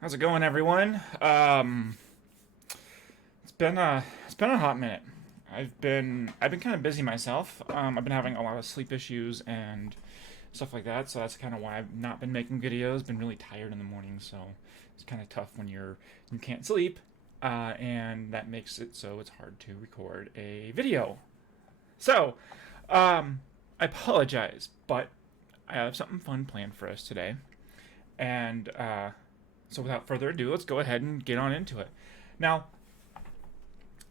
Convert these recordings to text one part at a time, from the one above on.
How's it going, everyone? It's been a hot minute. I've been kind of busy myself. I've been having a lot of sleep issues and stuff like that, so that's kind of why I've not been making videos. Been really tired in the morning, so it's kind of tough when you can't sleep, and that makes it so it's hard to record a video. So, I apologize, but I have something fun planned for us today, and so without further ado, let's go ahead and get on into it. Now,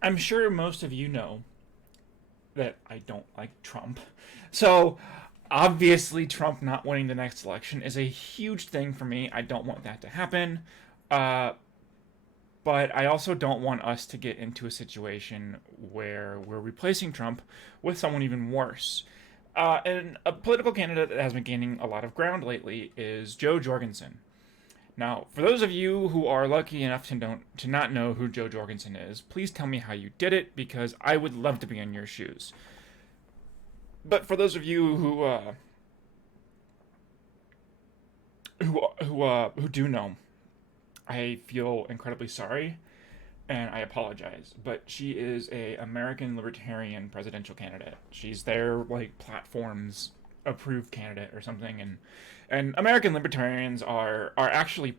I'm sure most of you know that I don't like Trump. So, obviously, Trump not winning the next election is a huge thing for me. I don't want that to happen. Uh, but I also don't want us to get into a situation where we're replacing Trump with someone even worse. And a political candidate that has been gaining a lot of ground lately is Joe Jorgensen. Now, for those of you who are lucky enough to not know who Joe Jorgensen is, please tell me how you did it, because I would love to be in your shoes. But for those of you who do know, I feel incredibly sorry, and I apologize. But she is a American Libertarian presidential candidate. She's their like platform's approved candidate or something, and American libertarians are actually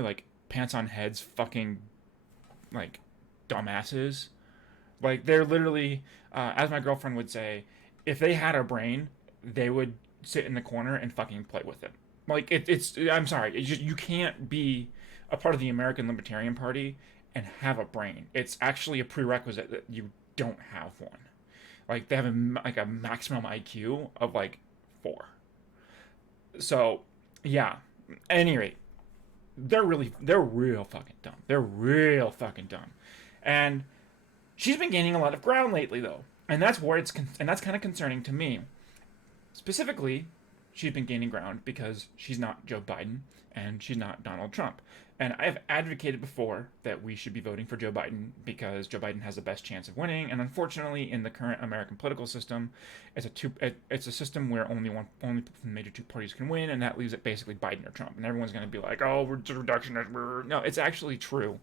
like pants on heads fucking like dumbasses. Like they're literally, as my girlfriend would say, if they had a brain, they would sit in the corner and fucking play with it. Like it's I'm sorry, it's just you can't be a part of the American Libertarian Party and have a brain. It's actually a prerequisite that you don't have one. Like they have like a maximum IQ of like 4. So yeah. At any rate, they're real fucking dumb. They're real fucking dumb, and she's been gaining a lot of ground lately though, and that's kind of concerning to me. Specifically, she's been gaining ground because she's not Joe Biden and she's not Donald Trump. And I've advocated before that we should be voting for Joe Biden because Joe Biden has the best chance of winning. And unfortunately, in the current American political system, it's a system where only the major two parties can win, and that leaves it basically Biden or Trump. And everyone's going to be like, "Oh, we're just reductionist." No, it's actually true.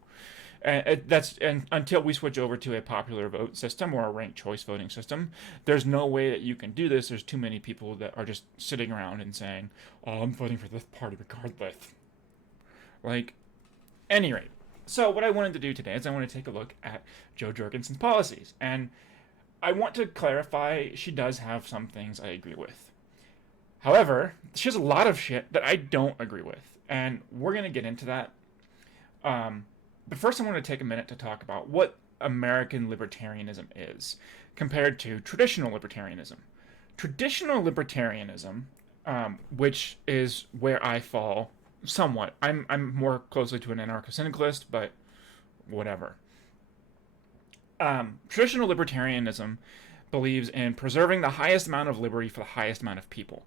And until we switch over to a popular vote system or a ranked choice voting system, there's no way that you can do this. There's too many people that are just sitting around and saying, "Oh, I'm voting for this party regardless." Like, any rate. So what I wanted to do today is I want to take a look at Joe Jorgensen's policies, and I want to clarify she does have some things I agree with. However, she has a lot of shit that I don't agree with, and we're gonna get into that. But first, I want to take a minute to talk about what American libertarianism is compared to traditional libertarianism. Traditional libertarianism, which is where I fall somewhat. I'm more closely to an anarcho-syndicalist, but whatever. Traditional libertarianism believes in preserving the highest amount of liberty for the highest amount of people.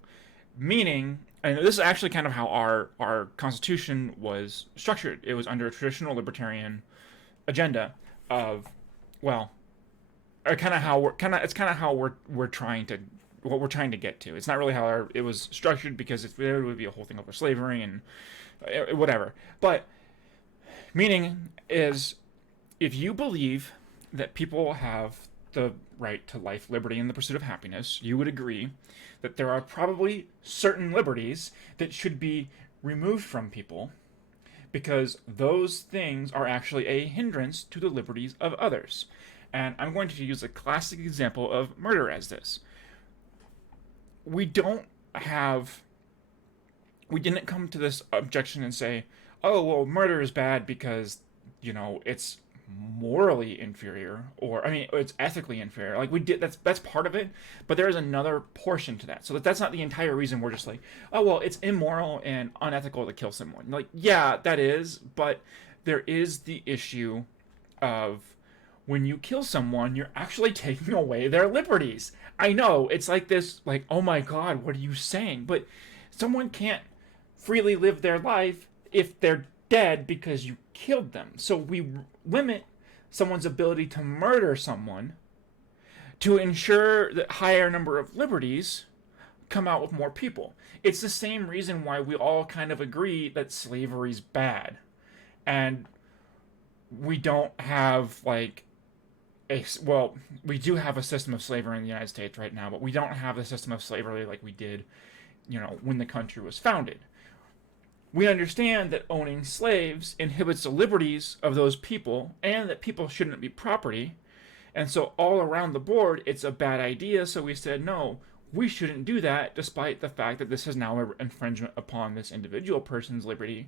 Meaning, and this is actually kind of how our Constitution was structured. It was under a traditional libertarian agenda of, well, or kind of how it's kind of how we're trying to what we're trying to get to. It's not really how it was structured because it would be a whole thing over slavery and whatever. But meaning is, if you believe that people have the right to life, liberty, and the pursuit of happiness, you would agree that there are probably certain liberties that should be removed from people because those things are actually a hindrance to the liberties of others. And I'm going to use a classic example of murder as this. We didn't come to this objection and say, oh, well, murder is bad because, it's morally inferior, or I mean it's ethically inferior. Like we did that's part of it, but there is another portion to that. So that's not the entire reason we're just like, oh well, it's immoral and unethical to kill someone. Like, yeah, that is, but there is the issue of when you kill someone, you're actually taking away their liberties. I know it's like this, like, oh my god, what are you saying? But someone can't freely live their life if they're dead because you killed them. So we limit someone's ability to murder someone to ensure the higher number of liberties, come out with more people. It's the same reason why we all kind of agree that slavery's bad. And we don't have like well, we do have a system of slavery in the United States right now, but we don't have the system of slavery like we did, when the country was founded. We understand that owning slaves inhibits the liberties of those people and that people shouldn't be property. And so all around the board, it's a bad idea. So we said, no, we shouldn't do that, despite the fact that this is now an infringement upon this individual person's liberty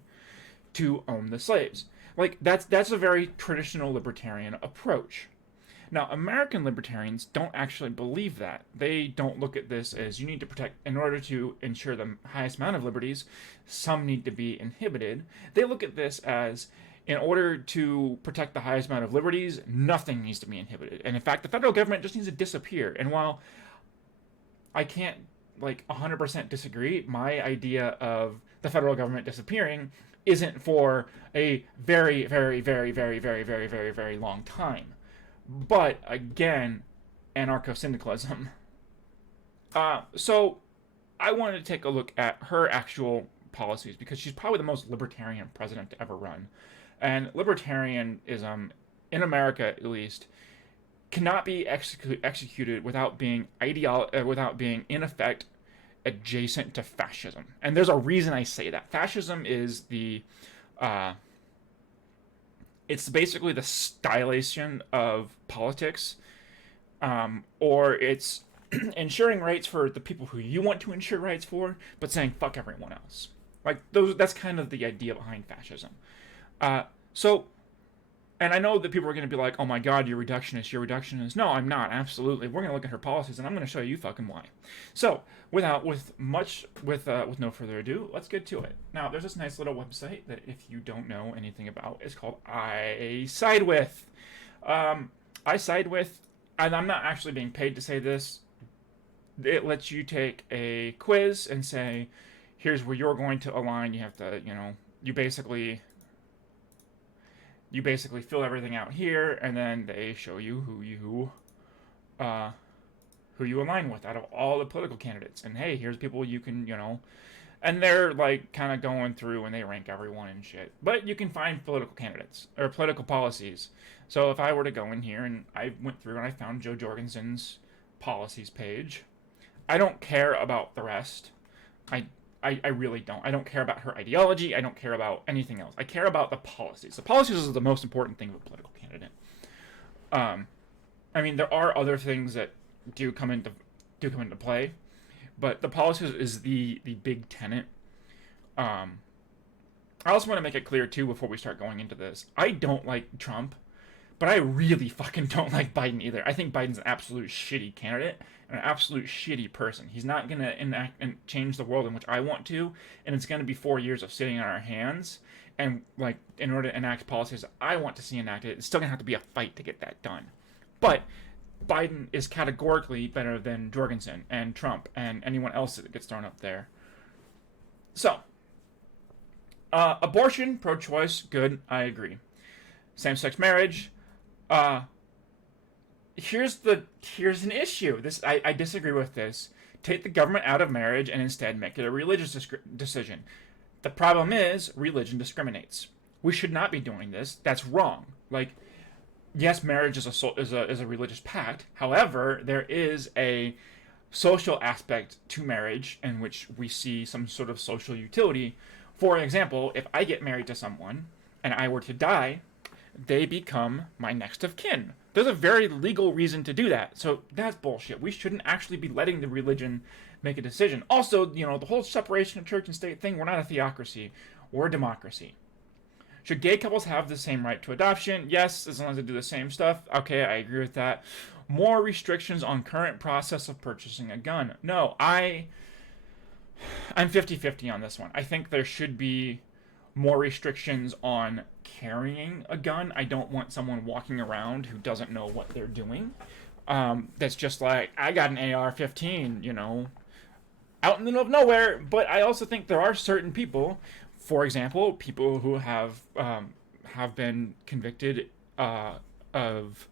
to own the slaves. Like, that's a very traditional libertarian approach. Now, American libertarians don't actually believe that. They don't look at this as you need to protect, in order to ensure the highest amount of liberties, some need to be inhibited. They look at this as, in order to protect the highest amount of liberties, nothing needs to be inhibited. And in fact, the federal government just needs to disappear. And while I can't, 100% disagree, my idea of the federal government disappearing isn't for a very, very, very, very, very, very, very, very long time. But, again, anarcho-syndicalism. So, I wanted to take a look at her actual policies, because she's probably the most libertarian president to ever run. And libertarianism, in America at least, cannot be executed without being in effect adjacent to fascism. And there's a reason I say that. Fascism is it's basically the stylization of politics, or it's ensuring rights for the people who you want to ensure rights for, but saying fuck everyone else. That's kind of the idea behind fascism. And I know that people are going to be like, oh my god, you're reductionist. No, I'm not, absolutely. We're going to look at her policies, and I'm going to show you fucking why. So, with no further ado, let's get to it. Now, there's this nice little website that, if you don't know anything about, is called I Side With. I Side With, and I'm not actually being paid to say this, it lets you take a quiz and say, here's where you're going to align. You have to, you basically fill everything out here, and then they show you who you align with out of all the political candidates. And hey, here's people you can, and they're kind of going through and they rank everyone and shit. But you can find political candidates or political policies. So if I were to go in here and I went through and I found Joe Jorgensen's policies page, I don't care about the rest. I really don't. I don't care about her ideology. I don't care about anything else. I care about the policies. The policies is the most important thing of a political candidate. I mean, there are other things that do come into play, but the policies is the big tenet. I also want to make it clear too, before we start going into this, I don't like Trump, but I really fucking don't like Biden either. I think Biden's an absolute shitty candidate, an absolute shitty person. He's not going to enact and change the world in which I want to, and it's going to be 4 years of sitting on our hands. And in order to enact policies I want to see enacted, it's still going to have to be a fight to get that done. But Biden is categorically better than Jorgensen and Trump and anyone else that gets thrown up there. So, abortion, pro-choice, good, I agree. Same-sex marriage, here's an issue. I disagree with this. Take the government out of marriage and instead make it a religious decision. The problem is religion discriminates. We should not be doing this. That's wrong. Yes, marriage is a religious pact. However, there is a social aspect to marriage in which we see some sort of social utility. For example, if I get married to someone and I were to die, they become my next of kin. There's a very legal reason to do that. So that's bullshit. We shouldn't actually be letting the religion make a decision. Also, the whole separation of church and state thing, we're not a theocracy. We're a democracy. Should gay couples have the same right to adoption? Yes, as long as they do the same stuff. Okay, I agree with that. More restrictions on current process of purchasing a gun. No, I'm 50-50 on this one. I think there should be more restrictions on carrying a gun. I don't want someone walking around who doesn't know what they're doing. That's just I got an AR-15, out in the middle of nowhere. But I also think there are certain people, for example, people who have been convicted of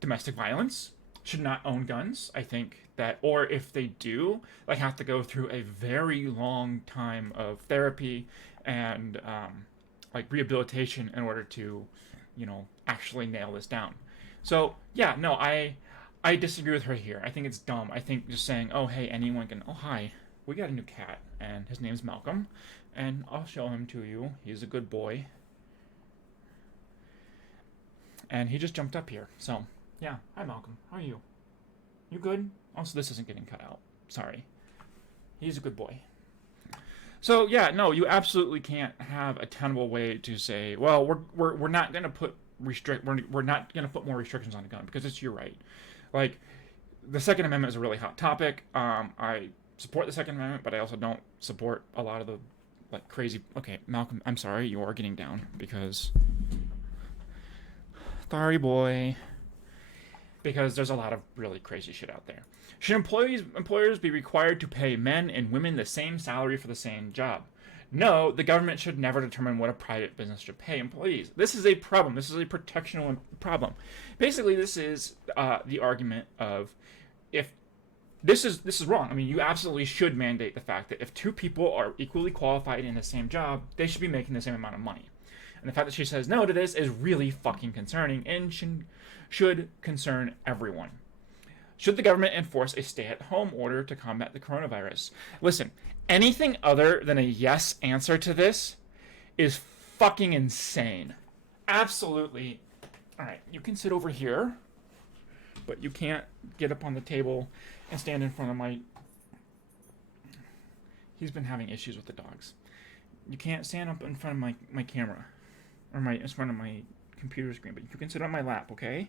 domestic violence, should not own guns. I think that, or if they do, like have to go through a very long time of therapy and like rehabilitation in order to, actually nail this down. So yeah, no, I disagree with her here. I think it's dumb. I think just saying, oh hey, anyone can. Oh hi, we got a new cat, and his name's Malcolm, and I'll show him to you. He's a good boy, and he just jumped up here. So yeah, hi Malcolm. How are you? You good? Also, this isn't getting cut out. Sorry. He's a good boy. So yeah, no, you absolutely can't have a tenable way to say, well, we're not gonna put we're not gonna put more restrictions on a gun because it's your right. Like, the Second Amendment is a really hot topic. I support the Second Amendment, but I also don't support a lot of the like crazy. Okay, Malcolm, I'm sorry, you are getting down because sorry, boy. Because there's a lot of really crazy shit out there. Should employers be required to pay men and women the same salary for the same job? No, the government should never determine what a private business should pay employees. This is a problem. This is a protectional problem. Basically, this is the argument of if this is wrong. I mean, you absolutely should mandate the fact that if two people are equally qualified in the same job, they should be making the same amount of money. And the fact that she says no to this is really fucking concerning and should concern everyone. Should the government enforce a stay-at-home order to combat the coronavirus? Listen, anything other than a yes answer to this is fucking insane. Absolutely. All right, you can sit over here, but you can't get up on the table and stand in front of my... He's been having issues with the dogs. You can't stand up in front of my camera, or in front of my computer screen, but you can sit on my lap, okay?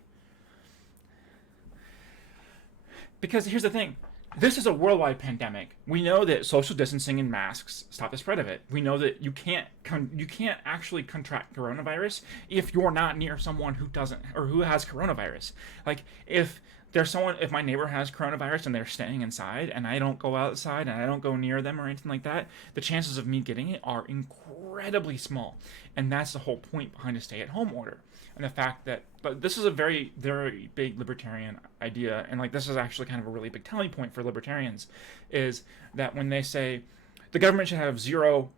Because here's the thing. This is a worldwide pandemic. We know that social distancing and masks stop the spread of it. We know that you can't actually contract coronavirus if you're not near someone who doesn't or who has coronavirus. Like if my neighbor has coronavirus and they're staying inside and I don't go outside and I don't go near them or anything like that, the chances of me getting it are incredibly small. And that's the whole point behind a stay-at-home order. And the fact that, but this is a very, very big libertarian idea, and like this is actually kind of a really big telling point for libertarians, is that when they say the government should have zero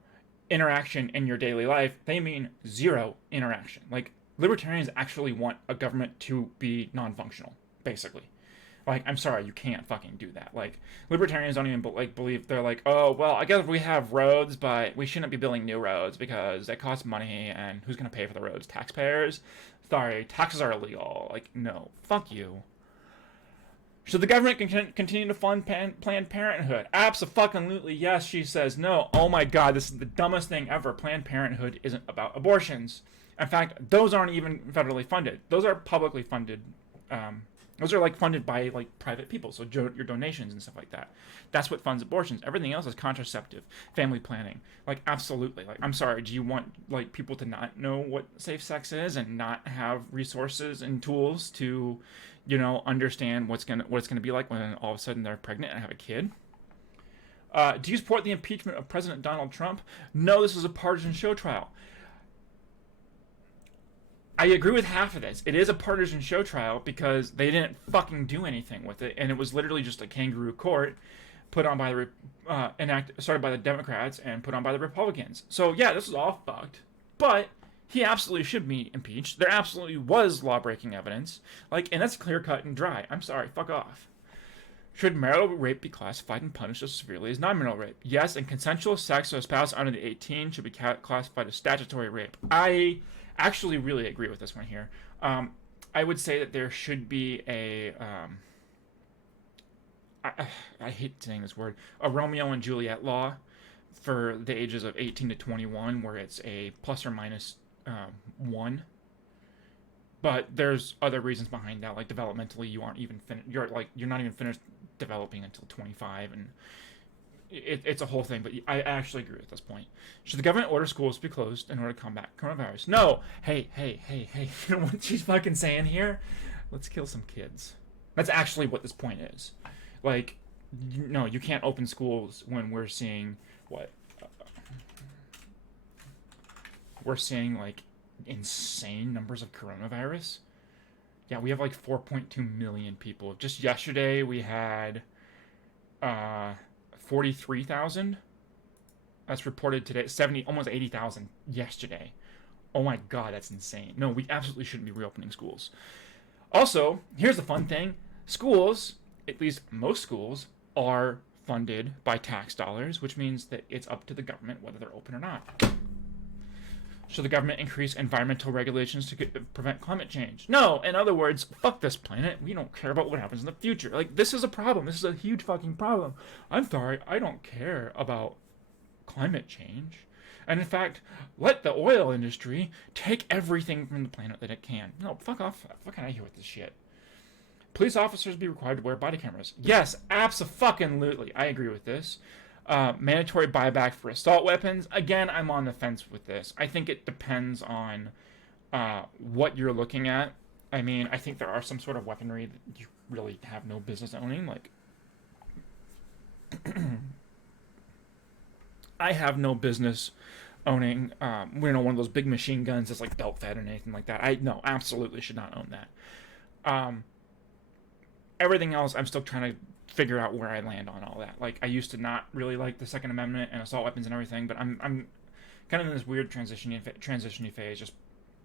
interaction in your daily life, they mean zero interaction. Like, libertarians actually want a government to be non-functional, basically. Like, I'm sorry, you can't fucking do that. Like, libertarians don't even believe. They're like, oh, well, I guess we have roads, but we shouldn't be building new roads because they cost money, and who's going to pay for the roads? Taxpayers? Sorry, taxes are illegal. Like, no, fuck you. Should the government continue to fund Planned Parenthood? Absolutely, yes, she says. No, oh my god, this is the dumbest thing ever. Planned Parenthood isn't about abortions. In fact, those aren't even federally funded. Those are publicly funded. Those are like funded by like private people, so your donations and stuff like that. That's what funds abortions. Everything else is contraceptive, family planning. Like, absolutely. Like, I'm sorry, do you want like people to not know what safe sex is and not have resources and tools to, understand what it's gonna be like when all of a sudden they're pregnant and have a kid? Do you support the impeachment of President Donald Trump? No, this is a partisan show trial. I agree with half of this. It is a partisan show trial because they didn't fucking do anything with it, and it was literally just a kangaroo court put on by started by the Democrats and put on by the Republicans. So yeah, this is all fucked. But he absolutely should be impeached. There absolutely was law-breaking evidence, and that's clear cut and dry. I'm sorry, fuck off. Should marital rape be classified and punished as severely as non-marital rape? Yes, and consensual sex to a spouse under the 18 should be classified as statutory rape. I actually really agree with this one here. I would say that there should be I hate saying this word, a Romeo and Juliet law for the ages of 18 to 21 where it's a plus or minus 1. But there's other reasons behind that, like developmentally you aren't even you're not even finished developing until 25, and it's a whole thing. But I actually agree at this point. Should the government order schools to be closed in order to combat coronavirus? No. Hey. You know what she's fucking saying here? Let's kill some kids. That's actually what this point is. Like, no, you can't open schools when we're seeing what? We're seeing like insane numbers of coronavirus. Yeah, we have like 4.2 million people. Just yesterday, we had 43,000. That's reported today. 70, almost 80,000 yesterday. Oh my god, that's insane. No, we absolutely shouldn't be reopening schools. Also, here's the fun thing. Schools, at least most schools, are funded by tax dollars, which means that it's up to the government whether they're open or not. Should the government increase environmental regulations to prevent climate change? No. In other words, fuck this planet. We don't care about what happens in the future. Like, this is a problem. This is a huge fucking problem. I'm sorry. I don't care about climate change. And in fact, let the oil industry take everything from the planet that it can. No, fuck off. Fuck out of here with this shit. Police officers be required to wear body cameras. Yes, abso-fucking-lutely. I agree with this. Mandatory buyback for assault weapons. Again, I'm on the fence with this. I think it depends on what you're looking at. I mean, I think there are some sort of weaponry that you really have no business owning. Like, I have no business owning, one of those big machine guns that's like belt fed and anything like that. I absolutely should not own that. Everything else, I'm still trying to figure out where I land on all that. Like, I used to not really like the Second Amendment and assault weapons and everything, but I'm kind of in this weird transition phase, just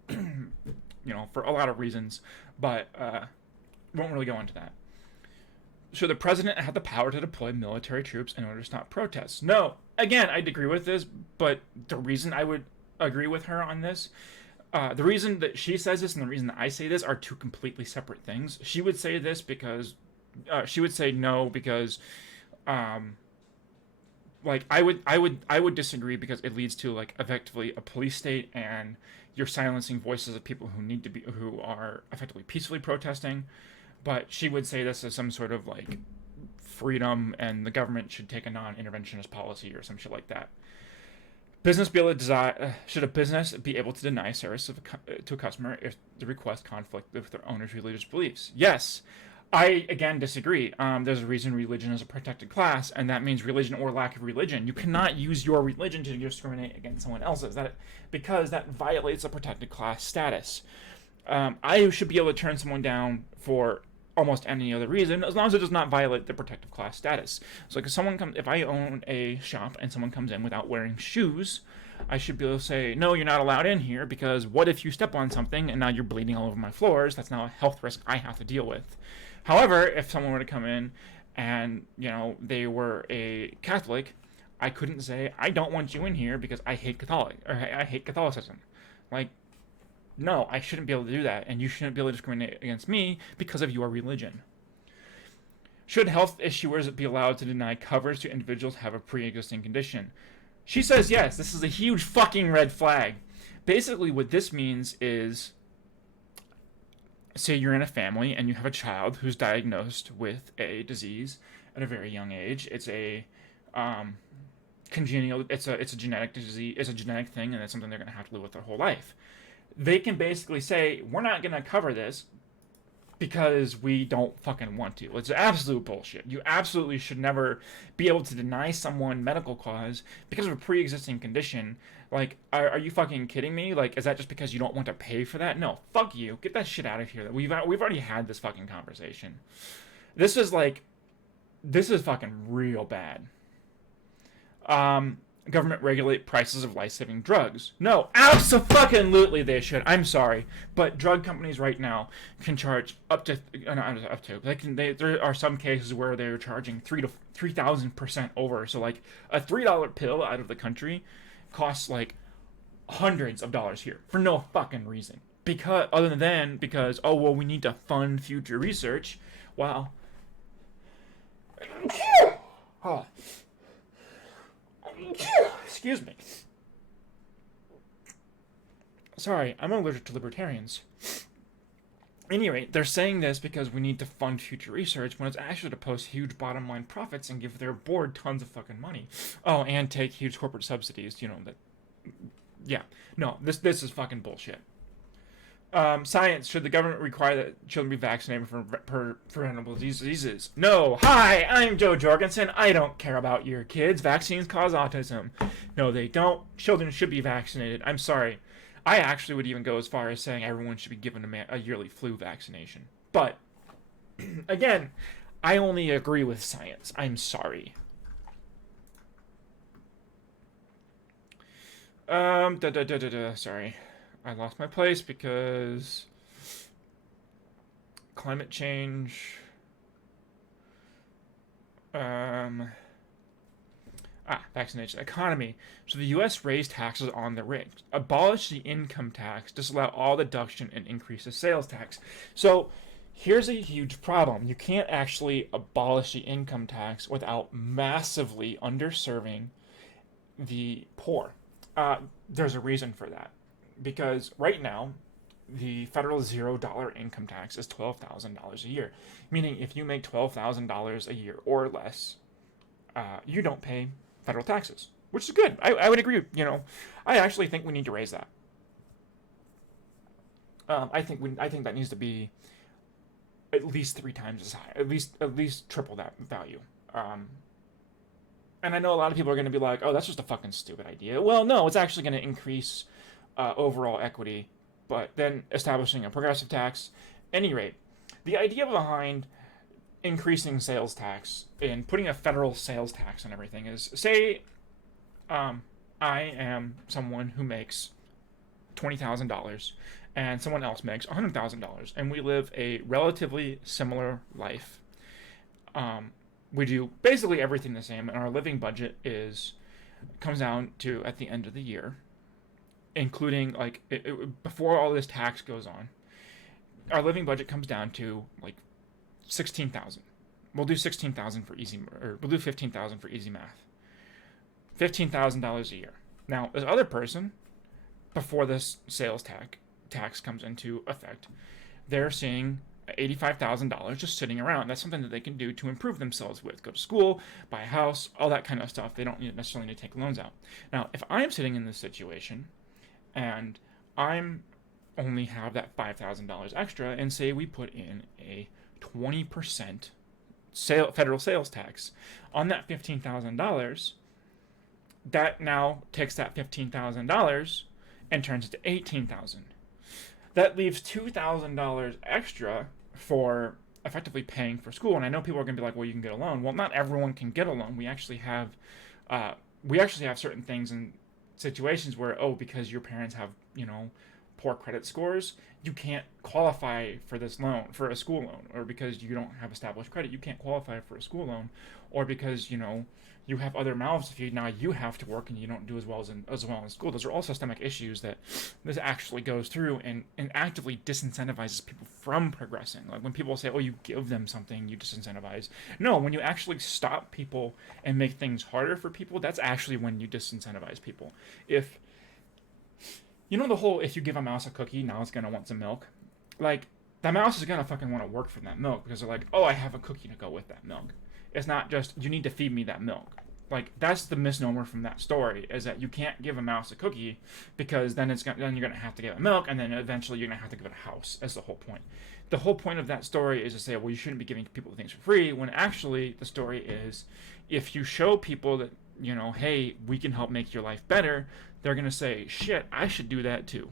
for a lot of reasons. But won't really go into that. Should the president have the power to deploy military troops in order to stop protests? No. Again, I'd agree with this, but the reason I would agree with her on this, the reason that she says this and the reason that I say this are two completely separate things. She would say this because, she would say no because, like, I would disagree because it leads to, like, effectively a police state, and you're silencing voices of people who are effectively peacefully protesting. But she would say this as some sort of, like, freedom, and the government should take a non-interventionist policy or some shit like that. Should a business be able to deny service to a customer if the request conflict with their owner's religious beliefs? Yes. I, again, disagree. There's a reason religion is a protected class, and that means religion or lack of religion. You cannot use your religion to discriminate against someone else's, because that violates a protected class status. I should be able to turn someone down for almost any other reason, as long as it does not violate the protective class status. So, like, if I own a shop and someone comes in without wearing shoes, I should be able to say, no, you're not allowed in here, because what if you step on something and now you're bleeding all over my floors? That's now a health risk I have to deal with. However, if someone were to come in and, they were a Catholic, I couldn't say, I don't want you in here because I hate Catholicism. Like, no, I shouldn't be able to do that, and you shouldn't be able to discriminate against me because of your religion. Should health issuers be allowed to deny coverage to individuals who have a pre-existing condition? She says yes. This is a huge fucking red flag. Basically, what this means is, say you're in a family and you have a child who's diagnosed with a disease at a very young age. It's a congenital, it's a genetic disease, it's a genetic thing, and it's something they're going to have to live with their whole life. They can basically say, we're not going to cover this because we don't fucking want to. It's absolute bullshit. You absolutely should never be able to deny someone medical cause because of a pre-existing condition. Like, are you fucking kidding me? Like, is that just because you don't want to pay for that? No, fuck you. Get that shit out of here. We've already had this fucking conversation. This is fucking real bad. Government regulate prices of life-saving drugs. No, abso-fucking-lutely they should. I'm sorry, but drug companies right now can charge there are some cases where they're charging 3,000% over. So, like, a $3 pill out of the country costs like hundreds of dollars here for no fucking reason. Because we need to fund future research. Wow. Oh. Excuse me. Sorry, I'm allergic to libertarians. At any rate, they're saying this because we need to fund future research when it's actually to post huge bottom line profits and give their board tons of fucking money. Oh, and take huge corporate subsidies, that. Yeah. No, this is fucking bullshit. Science. Should the government require that children be vaccinated for preventable diseases? No. Hi, I'm Joe Jorgensen. I don't care about your kids. Vaccines cause autism. No, they don't. Children should be vaccinated. I'm sorry. I actually would even go as far as saying everyone should be given a yearly flu vaccination. But again, I only agree with science. I'm sorry. Sorry. I lost my place because climate change. Vaccination. Economy. So the U.S. raised taxes on the rich, abolished the income tax, disallow all deduction, and increase the sales tax. So here's a huge problem. You can't actually abolish the income tax without massively underserving the poor. There's a reason for that. Because right now, the federal $0 income tax is $12,000 a year. Meaning if you make $12,000 a year or less, you don't pay federal taxes, which is good. I would agree. I actually think we need to raise that. I think that needs to be at least 3 times as high, at least triple that value. And I know a lot of people are going to be like, "Oh, that's just a fucking stupid idea." Well, no, it's actually going to increase overall equity, but then establishing a progressive tax. Any rate, the idea behind increasing sales tax and putting a federal sales tax on everything is, say, I am someone who makes $20,000 and someone else makes $100,000, and we live a relatively similar life. We do basically everything the same, and our living budget comes down to, at the end of the year, including before all this tax goes on, our living budget comes down to 16,000. We'll do 16,000 for easy, or we'll do 15,000 for easy math. $15,000 a year. Now, this other person, before this sales tax comes into effect, they're seeing $85,000 just sitting around. That's something that they can do to improve themselves with. Go to school, buy a house, all that kind of stuff. They don't necessarily need to take loans out. Now, if I'm sitting in this situation and I'm only have that $5,000 extra, and say we put in a 20% federal sales tax on that $15,000, that now takes that $15,000 and turns it to $18,000. That leaves $2,000 extra for effectively paying for school. And I know people are going to be like, "Well, you can get a loan." Well, not everyone can get a loan. We actually have certain things in situations where, because your parents have poor credit scores, you can't qualify for this loan, for a school loan, or because you don't have established credit, you can't qualify for a school loan, or because you have other mouths to feed. Now you have to work and you don't do as well in school. Those are all systemic issues that this actually goes through and actively disincentivizes people from progressing. Like when people say, "Oh, you give them something, you disincentivize." No, when you actually stop people and make things harder for people, that's actually when you disincentivize people. If the whole, if you give a mouse a cookie, now it's going to want some milk. Like, that mouse is going to fucking want to work for that milk because they're like, "Oh, I have a cookie to go with that milk." It's not just, you need to feed me that milk. Like, that's the misnomer from that story, is that you can't give a mouse a cookie because then you're going to have to give it milk, and then eventually you're going to have to give it a house. That's the whole point. The whole point of that story is to say, well, you shouldn't be giving people things for free, when actually the story is, if you show people that, hey, we can help make your life better, they're going to say, "Shit, I should do that too."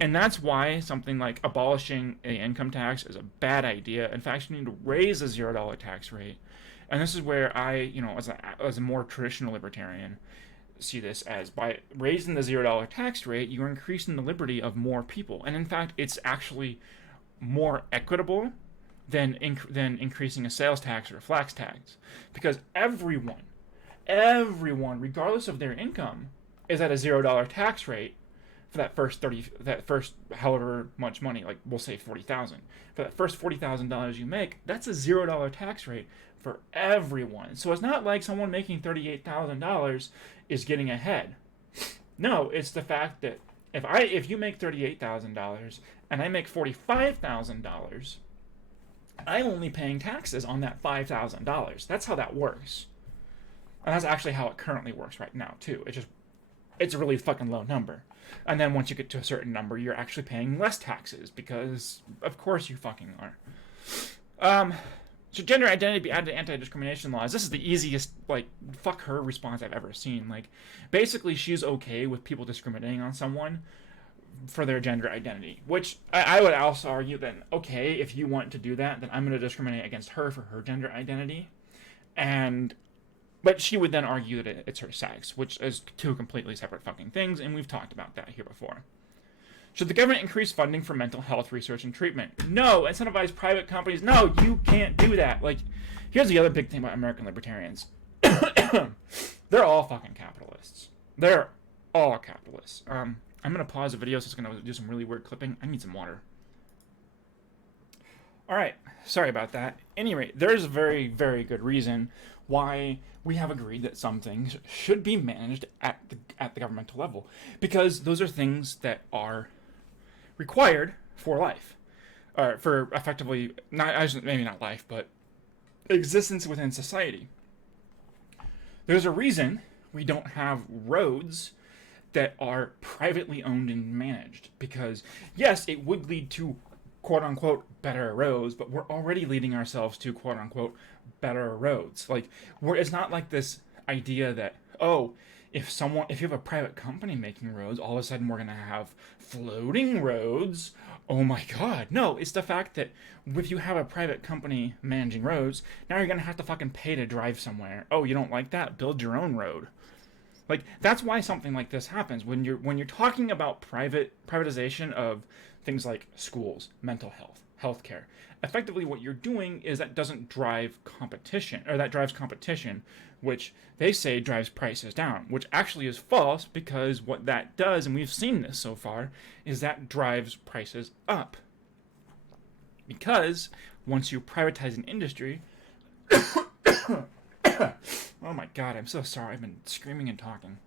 And that's why something like abolishing an income tax is a bad idea. In fact, you need to raise the $0 tax rate. And this is where I, as a more traditional libertarian, see this as, by raising the $0 tax rate, you're increasing the liberty of more people. And in fact, it's actually more equitable than increasing a sales tax or a flat tax, because everyone, regardless of their income, is at a $0 tax rate for that first however much money, like we'll say 40,000. For that first $40,000 you make, that's a $0 tax rate for everyone. So it's not like someone making $38,000 is getting ahead. No, it's the fact that if you make $38,000 and I make $45,000, I'm only paying taxes on that $5,000. That's how that works. And that's actually how it currently works right now too. It's a really fucking low number. And then once you get to a certain number, you're actually paying less taxes because, of course, you fucking are. Should gender identity be added to anti-discrimination laws? This is the easiest, fuck her response I've ever seen. Basically, she's okay with people discriminating on someone for their gender identity, which I would also argue then, okay, if you want to do that, then I'm going to discriminate against her for her gender identity. But she would then argue that it's her sex, which is two completely separate fucking things, and we've talked about that here before. Should the government increase funding for mental health research and treatment? No. Incentivize private companies? No, you can't do that. Like, here's the other big thing about American libertarians. They're all fucking capitalists. They're all capitalists. I'm going to pause the video, so it's going to do some really weird clipping. I need some water. Alright, sorry about that. Anyway, there's a very, very good reason why we have agreed that some things should be managed at the governmental level. Because those are things that are required for life. For effectively, maybe not life, but existence within society. There's a reason we don't have roads that are privately owned and managed. Because, yes, it would lead to quote-unquote better roads, but we're already leading ourselves to quote-unquote better roads. Like, it's not like this idea that, oh, if you have a private company making roads, all of a sudden we're going to have floating roads. Oh my god. No, it's the fact that if you have a private company managing roads, now you're going to have to fucking pay to drive somewhere. Oh, you don't like that? Build your own road. Like, that's why something like this happens. When you're talking about privatization of things like schools, mental health, healthcare, effectively what you're doing is that doesn't drive competition, or that drives competition, which they say drives prices down, which actually is false, because what that does, and we've seen this so far, is that drives prices up. Because once you privatize an industry, oh my god, I'm so sorry, I've been screaming and talking.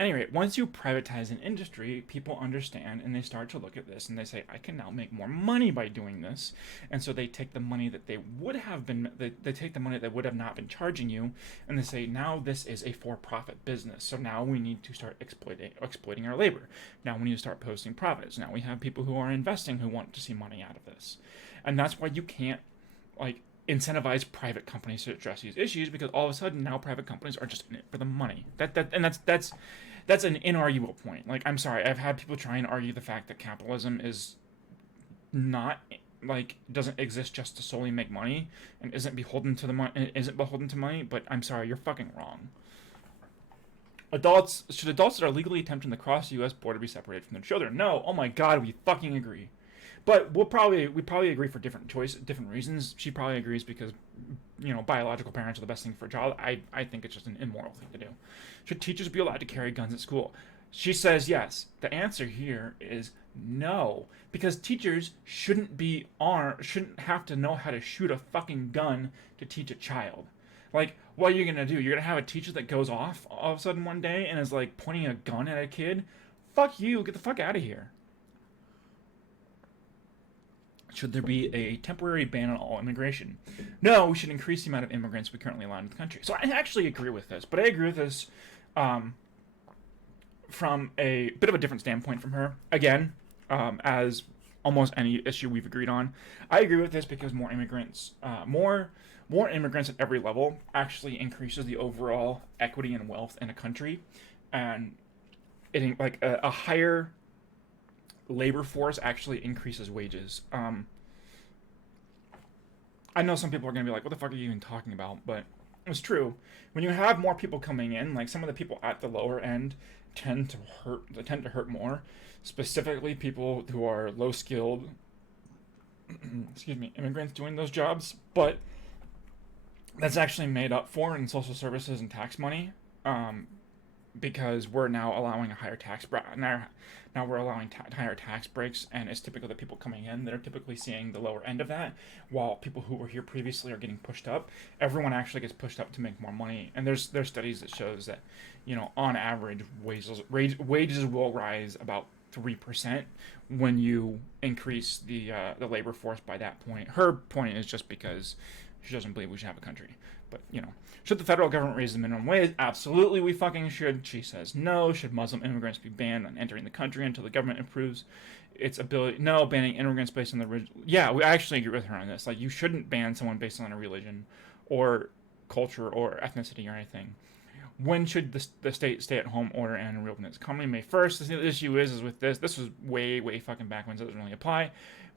Anyway, once you privatize an industry, people understand, and they start to look at this, and they say, I can now make more money by doing this. And so they take the money that they would have not been charging you, and they say, now this is a for-profit business, so now we need to start exploiting our labor. Now we need to start posting profits. Now we have people who are investing who want to see money out of this. And that's why you can't, incentivize private companies to address these issues, because all of a sudden now private companies are just in it for the money. That's an inarguable point. Like, I'm sorry, I've had people try and argue the fact that capitalism is not, doesn't exist just to solely make money and isn't beholden to money, but I'm sorry, you're fucking wrong. Should adults that are legally attempting to cross the U.S. border be separated from their children? No. Oh my god, we fucking agree. But we probably agree for different reasons. She probably agrees because, biological parents are the best thing for a child. I think it's just an immoral thing to do. Should teachers be allowed to carry guns at school? She says yes. The answer here is no, because teachers shouldn't have to know how to shoot a fucking gun to teach a child. Like, what are you gonna do? You're gonna have a teacher that goes off all of a sudden one day and is pointing a gun at a kid? Fuck you! Get the fuck out of here. Should there be a temporary ban on all immigration? No, we should increase the amount of immigrants we currently allow in the country. So I actually agree with this, but I agree with this from a bit of a different standpoint from her. Again, as almost any issue we've agreed on, I agree with this because more immigrants at every level actually increases the overall equity and wealth in a country, and it a higher labor force actually increases wages. I know some people are going to be like, what the fuck are you even talking about? But it's true. When you have more people coming in, some of the people at the lower end tend to hurt more. Specifically, people who are low-skilled, immigrants doing those jobs. But that's actually made up for in social services and tax money. Because we're now allowing a higher tax now we're allowing higher tax breaks, and it's typical that people coming in that are typically seeing the lower end of that, while people who were here previously are getting pushed up. Everyone actually gets pushed up to make more money, and there's studies that shows that, on average, wages will rise about 3% when you increase the labor force by that point. Her point is just because she doesn't believe we should have a country. But, should the federal government raise the minimum wage? Absolutely, we fucking should. She says no. Should Muslim immigrants be banned on entering the country until the government improves its ability? No, banning immigrants based on the religion. Yeah, we actually agree with her on this. You shouldn't ban someone based on a religion or culture or ethnicity or anything. When should the state stay-at-home order and reopen its economy? May 1st. The issue is with this. This was way fucking back when it doesn't really apply.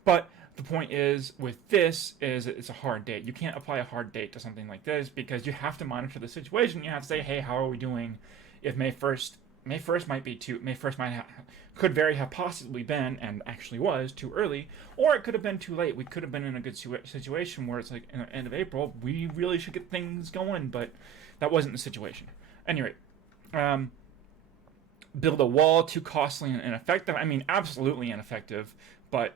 But the point is, with this, is it's a hard date. You can't apply a hard date to something like this because you have to monitor the situation. You have to say, hey, how are we doing? If May 1st might be too, May 1st could very have possibly been, and actually was, too early, or it could have been too late. We could have been in a good situation where it's like, in the end of April, we really should get things going, but that wasn't the situation. Anyway, build a wall, too costly and ineffective. I mean, absolutely ineffective, but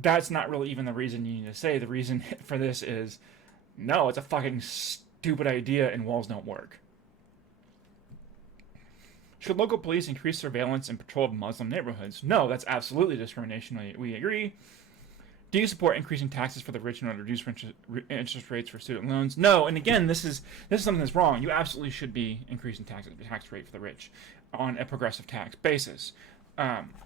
that's not really even the reason you need to say. The reason for this is, no, it's a fucking stupid idea and walls don't work. Should local police increase surveillance and patrol of Muslim neighborhoods? No, that's absolutely discrimination. We agree. Do you support increasing taxes for the rich and reduce interest rates for student loans? No, and again, this is something that's wrong. You absolutely should be increasing tax rate for the rich on a progressive tax basis.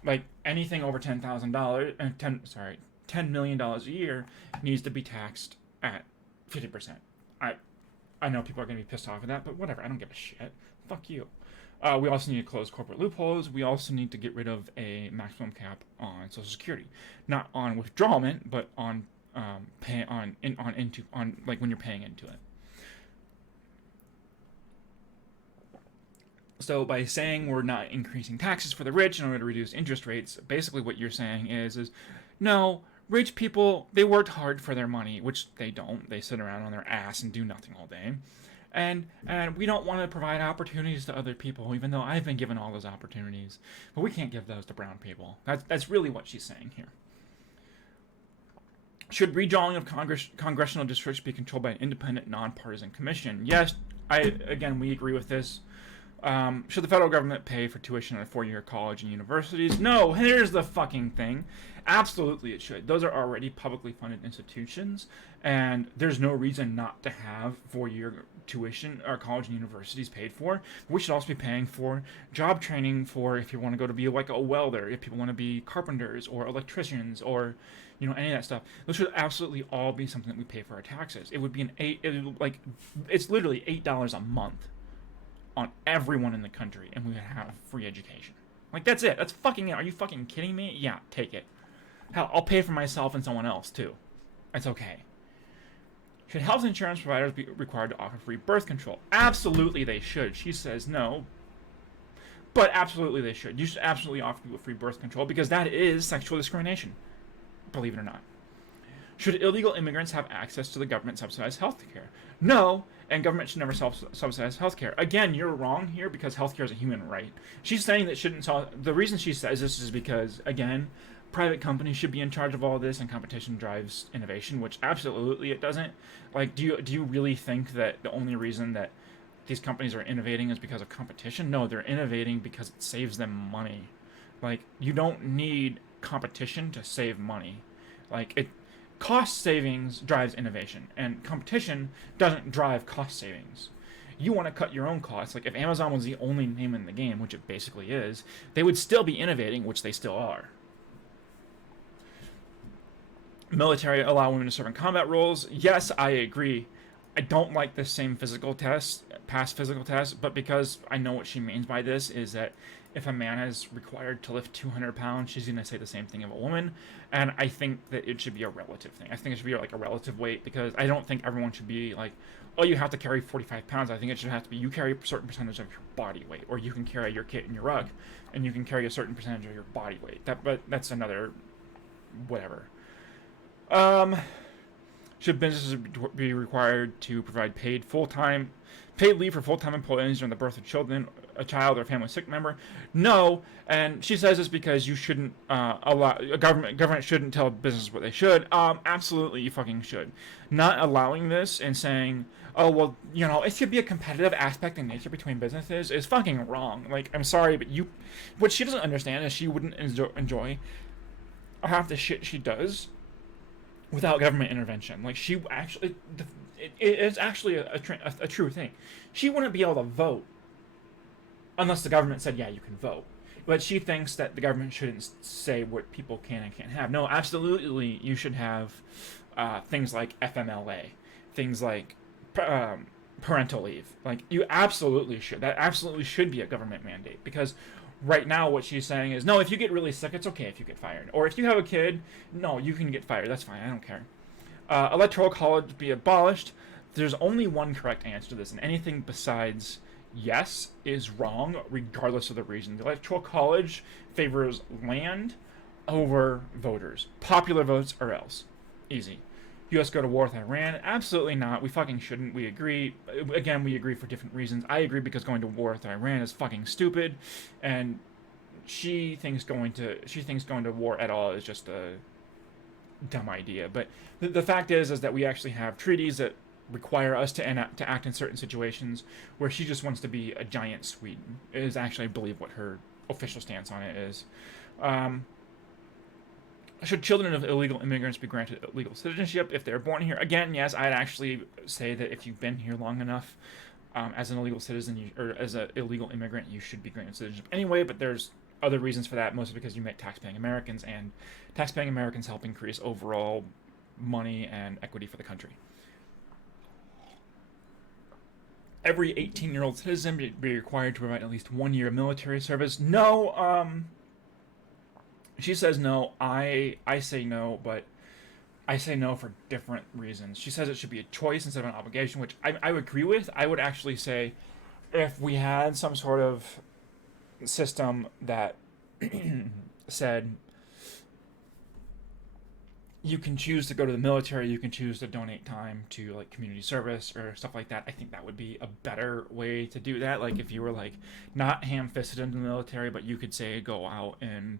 Like anything over $10,000, $10 million a year needs to be taxed at 50%. I know people are going to be pissed off at that, but whatever. I don't give a shit. Fuck you. We also need to close corporate loopholes. We also need to get rid of a maximum cap on Social Security, not on withdrawment, but on like when you're paying into it. So by saying we're not increasing taxes for the rich in order to reduce interest rates, basically what you're saying is no, rich people, they worked hard for their money, which they don't. They sit around on their ass and do nothing all day. And we don't want to provide opportunities to other people, even though I've been given all those opportunities. But we can't give those to brown people. That's really what she's saying here. Should redrawing of congressional districts be controlled by an independent, nonpartisan commission? Yes, we agree with this. Should the federal government pay for tuition at a 4-year college and universities? No, here's the fucking thing. Absolutely it should. Those are already publicly funded institutions, and there's no reason not to have 4-year tuition or college and universities paid for. We should also be paying for job training for if you want to go to be like a welder, if people want to be carpenters or electricians or any of that stuff. Those should absolutely all be something that we pay for our taxes. It would be it's literally $8 a month on everyone in the country, and we would have free education. Like, that's it. That's fucking it. Are you fucking kidding me? Yeah, take it. Hell, I'll pay for myself and someone else, too. It's okay. Should health insurance providers be required to offer free birth control? Absolutely they should. She says no. But absolutely they should. You should absolutely offer people free birth control because that is sexual discrimination. Believe it or not. Should illegal immigrants have access to the government-subsidized health care? No, and government should never subsidize health care. Again, you're wrong here because health care is a human right. She's saying that shouldn't... The reason she says this is because, again, private companies should be in charge of all this and competition drives innovation, which absolutely it doesn't. Like, do you really think that the only reason that these companies are innovating is because of competition? No, they're innovating because it saves them money. Like, you don't need competition to save money. Like, cost savings drives innovation, and competition doesn't drive cost savings. You want to cut your own costs. Like, if Amazon was the only name in the game, which it basically is, they would still be innovating, which they still are. Military allow women to serve in combat roles. Yes, I agree. I don't like the same past physical test, but because I know what she means by this is that if a man is required to lift 200 pounds, she's going to say the same thing of a woman. And I think that it should be a relative thing. I think it should be like a relative weight because I don't think everyone should be like, oh, you have to carry 45 pounds. I think it should have to be you carry a certain percentage of your body weight, or you can carry your kit and your rug, and you can carry a certain percentage of your body weight. But that's another whatever. Should businesses be required to provide paid leave for full-time employees during the birth of children, a child, or a family sick member? No, and she says this because you shouldn't allow government shouldn't tell businesses what they should. Absolutely, you fucking should. Not allowing this and saying, oh well, it should be a competitive aspect in nature between businesses is fucking wrong. Like, I'm sorry, but what she doesn't understand is she wouldn't enjoy half the shit she does without government intervention. Like, she actually, it's actually a true thing. She wouldn't be able to vote unless the government said, yeah, you can vote. But she thinks that the government shouldn't say what people can and can't have. No, absolutely, you should have things like FMLA, things like parental leave. Like, you absolutely should. That absolutely should be a government mandate, because right now what she's saying is, no, if you get really sick, it's okay if you get fired. Or if you have a kid, no, you can get fired. That's fine. I don't care. Electoral college be abolished. There's only one correct answer to this, and anything besides yes is wrong, regardless of the reason. The Electoral college favors land over voters. Popular votes or else. Easy. U.S. go to war with Iran? Absolutely not. We fucking shouldn't. We agree. Again, we agree for different reasons. I agree because going to war with Iran is fucking stupid, and she thinks going to war at all is just a dumb idea. But the fact is that we actually have treaties that require us to act in certain situations, where she just wants to be a giant Sweden. Is actually, I believe, what her official stance on it is. Should children of illegal immigrants be granted legal citizenship if they're born here? Again, yes, I'd actually say that if you've been here long enough as an illegal citizen or as an illegal immigrant, you should be granted citizenship anyway, but there's other reasons for that, mostly because you make taxpaying Americans, and taxpaying Americans help increase overall money and equity for the country. Every 18-year-old citizen be required to provide at least 1 year of military service. No, she says no. I say no, but I say no for different reasons. She says it should be a choice instead of an obligation, which I would agree with. I would actually say if we had some sort of system that said you can choose to go to the military, you can choose to donate time to like community service or stuff like that, I think that would be a better way to do that. Like if you were like not ham-fisted into the military, but you could say go out and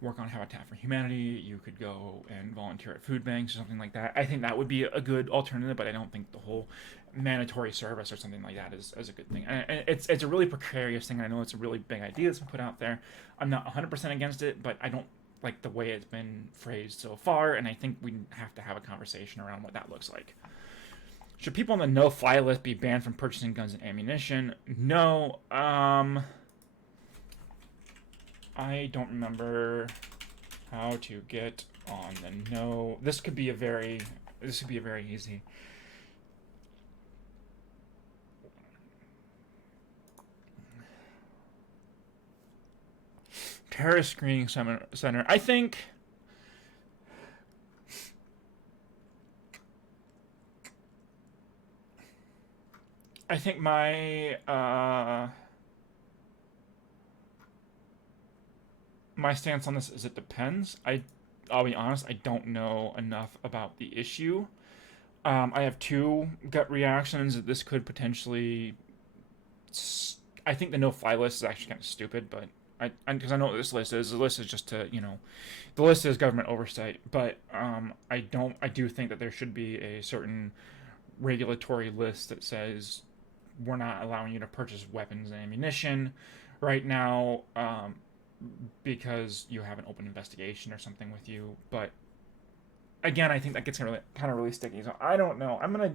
work on Habitat for Humanity, you could go and volunteer at food banks or something like that. I think that would be a good alternative, but I don't think the whole mandatory service or something like that is a good thing. And it's a really precarious thing. I know it's a really big idea that's been put out there. I'm not 100% against it, but I don't like the way it's been phrased so far, and I think we have to have a conversation around what that looks like. Should people on the no-fly list be banned from purchasing guns and ammunition? No. I don't remember how to get on the no. This could be a very easy. Terrorist screening center. I think my my stance on this is it depends. I'll be honest, I don't know enough about the issue. I have two gut reactions that this could potentially. I think the no-fly list is actually kind of stupid, but because I know what this list is. The list is just to, the list is government oversight. But I do think that there should be a certain regulatory list that says we're not allowing you to purchase weapons and ammunition right now because you have an open investigation or something with you. But again, I think that gets kind of really sticky. So I don't know. I'm gonna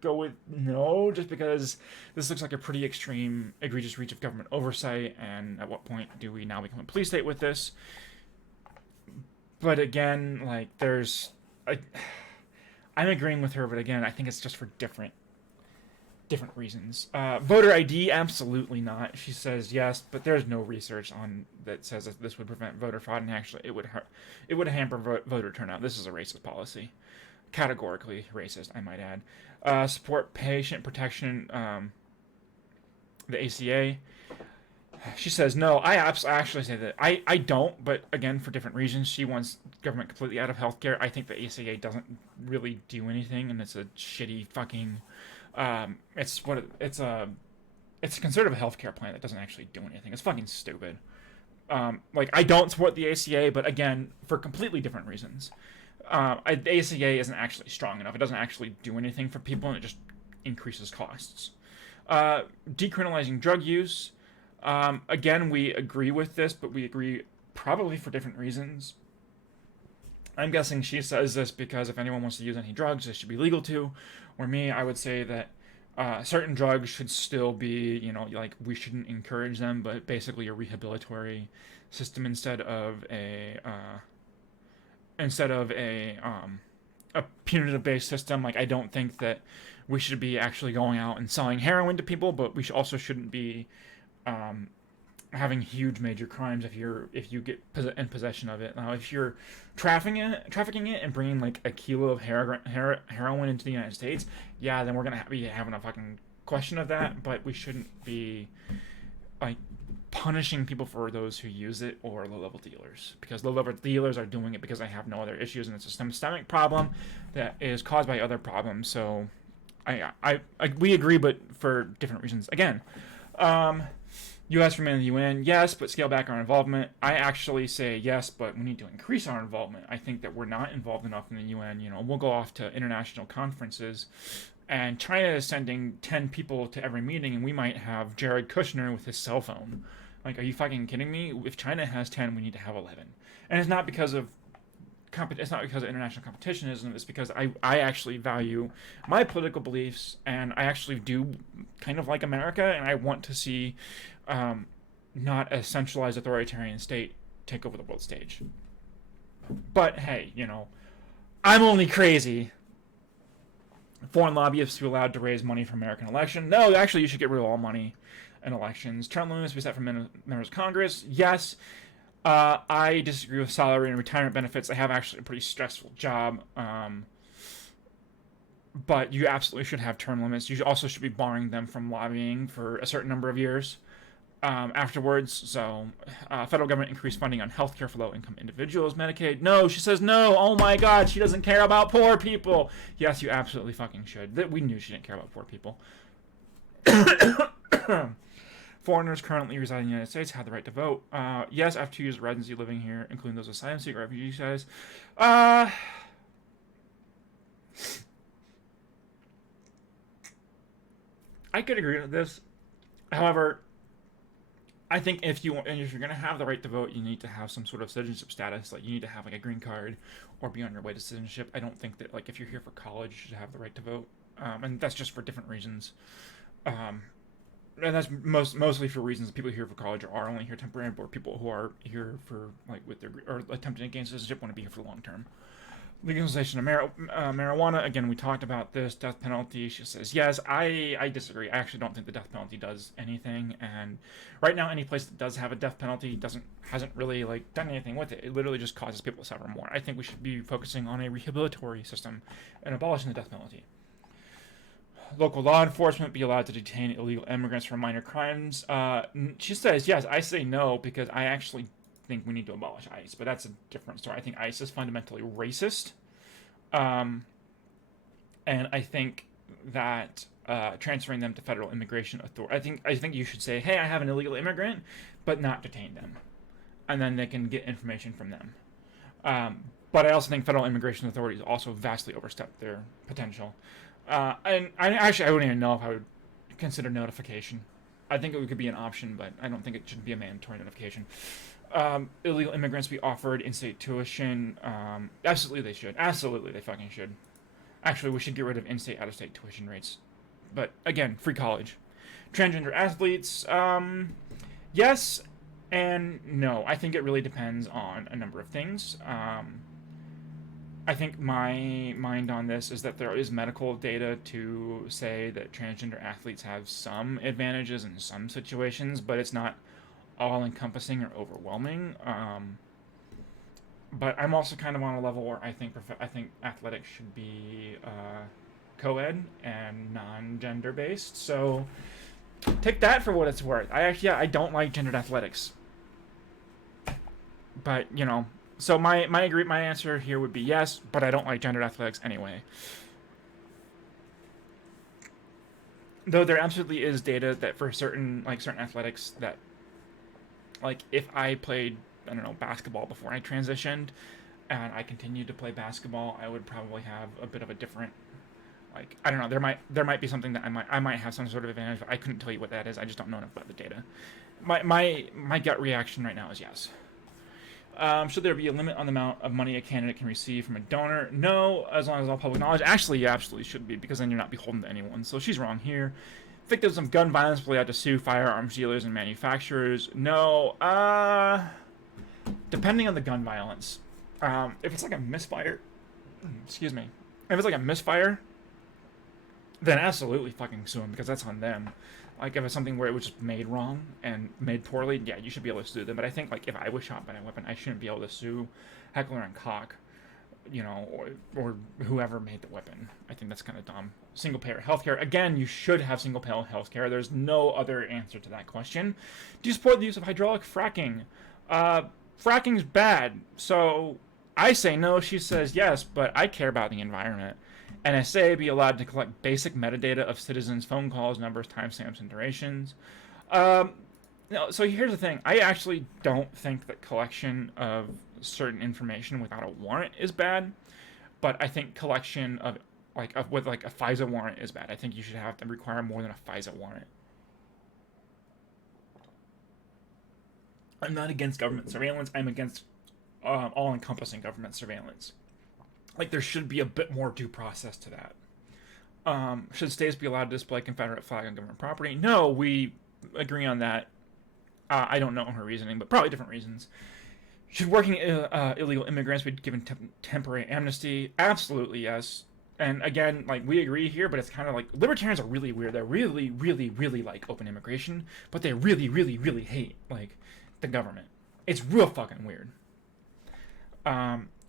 go with no, just because this looks like a pretty extreme, egregious reach of government oversight. And at what point do we now become a police state with this? But again, like I'm agreeing with her, but again, I think it's just for different reasons. Voter ID, absolutely not. She says yes, but there's no research on that says that this would prevent voter fraud, and actually it would hamper voter turnout. This is a racist policy, categorically racist, I might add. Support patient protection, the ACA. She says no. I actually say that I don't, but again, for different reasons. She wants government completely out of healthcare. I think the ACA doesn't really do anything, and it's a shitty fucking. It's a conservative healthcare plan that doesn't actually do anything. It's fucking stupid. I don't support the ACA, but again, for completely different reasons. The ACA isn't actually strong enough. It doesn't actually do anything for people, and it just increases costs. Decriminalizing drug use. Again, we agree with this, but we agree probably for different reasons. I'm guessing she says this because if anyone wants to use any drugs, it should be legal to. Or me, I would say that certain drugs should still be, we shouldn't encourage them, but basically a rehabilitory system instead of a a punitive-based system. Like, I don't think that we should be actually going out and selling heroin to people, but we also shouldn't be having huge major crimes if you get in possession of it. Now, if you're trafficking it and bringing like a kilo of heroin into the United States, yeah, then we're gonna be having a fucking question of that. But we shouldn't be like punishing people for those who use it or low-level dealers, because low-level dealers are doing it because they have no other issues, and it's a systemic problem that is caused by other problems. So we agree, but for different reasons. Again, U.S. remain in the UN, yes, but scale back our involvement. I actually say yes, but we need to increase our involvement. I think that we're not involved enough in the UN. You know, we'll go off to international conferences, and China is sending 10 people to every meeting, and we might have Jared Kushner with his cell phone. Like, are you fucking kidding me? If China has 10, we need to have 11. And it's not because of international competitionism. It's because I actually value my political beliefs, and I actually do kind of like America, and I want to see not a centralized authoritarian state take over the world stage. But hey, you know, I'm only crazy. Foreign lobbyists be allowed to raise money for American election. No, actually, you should get rid of all money in elections. Term limits be set for members of Congress. Yes. I disagree with salary and retirement benefits. I have actually a pretty stressful job. But you absolutely should have term limits. You also should be barring them from lobbying for a certain number of years afterwards. So, federal government increased funding on healthcare for low-income individuals. Medicaid. No, she says no. Oh my God, she doesn't care about poor people. Yes, you absolutely fucking should. We knew she didn't care about poor people. Foreigners currently residing in the United States have the right to vote. Yes, after 2 years of residency living here, including those asylum seeker refugee status. I could agree with this. However, I think if you're going to have the right to vote, you need to have some sort of citizenship status. Like, you need to have like a green card or be on your way to citizenship. I don't think that, like, if you're here for college, you should have the right to vote. And that's just for different reasons. And that's mostly for reasons people here for college are only here temporarily, or people who are here for, like, with their, or attempting to gain citizenship want to be here for the long term. Legalization of marijuana, again, we talked about this. Death penalty, she says yes. I disagree. I actually don't think the death penalty does anything, and right now any place that does have a death penalty hasn't really, like, done anything with it. It literally just causes people to suffer more. I think we should be focusing on a rehabilitatory system and abolishing the death penalty. Local law enforcement be allowed to detain illegal immigrants for minor crimes. She says yes. I say no, because I actually think we need to abolish ICE, but that's a different story. I think ICE is fundamentally racist, and I think that transferring them to federal immigration authority, I think you should say, hey, I have an illegal immigrant, but not detain them, and then they can get information from them. But I also think federal immigration authorities also vastly overstep their potential. And I wouldn't even know if I would consider notification. I think it could be an option, but I don't think it should be a mandatory notification. Illegal immigrants be offered in-state tuition. Absolutely they should. Absolutely they fucking should. Actually, we should get rid of in-state, out-of-state tuition rates. But, again, free college. Transgender athletes, yes and no. I think it really depends on a number of things. I think my mind on this is that there is medical data to say that transgender athletes have some advantages in some situations, but it's not all-encompassing or overwhelming. But I'm also kind of on a level where I think athletics should be co-ed and non-gender based. So take that for what it's worth. I don't like gendered athletics, but you know. So my answer here would be yes, but I don't like gendered athletics anyway. Though there absolutely is data that for certain athletics that, like, if I played, I don't know, basketball before I transitioned, and I continued to play basketball, I would probably have a bit of a different, like, I don't know, there might be something that I might have some sort of advantage, but I couldn't tell you what that is. I just don't know enough about the data. My gut reaction right now is yes. Should there be a limit on the amount of money a candidate can receive from a donor? No, as long as all public knowledge. Actually, you absolutely should be, because then you're not beholden to anyone. So she's wrong here. Victims of gun violence will be allowed to sue firearms dealers and manufacturers. No, depending on the gun violence. If it's like a misfire, excuse me. If it's like a misfire, then absolutely fucking sue them because that's on them. Like if it's something where it was just made wrong and made poorly, yeah, you should be able to sue them. But I think like if I was shot by a weapon, I shouldn't be able to sue Heckler and Koch, or whoever made the weapon. I think that's kind of dumb. Single payer healthcare. Again, you should have single payer healthcare. There's no other answer to that question. Do you support the use of hydraulic fracking? Fracking's bad. So I say no. She says yes, but I care about the environment. NSA be allowed to collect basic metadata of citizens' phone calls, numbers, timestamps, and durations. So here's the thing. I actually don't think that collection of certain information without a warrant is bad, but I think collection of with a FISA warrant is bad. I think you should have to require more than a FISA warrant. I'm not against government surveillance. I'm against all-encompassing government surveillance. Like, there should be a bit more due process to that. Should states be allowed to display Confederate flag on government property? No, we agree on that. I don't know her reasoning, but probably different reasons. Should working illegal immigrants be given temporary amnesty? Absolutely, yes. And again, like, we agree here, but it's kind of like, libertarians are really weird. They're really, really, really like open immigration, but they really, really, really hate, like, the government. It's real fucking weird.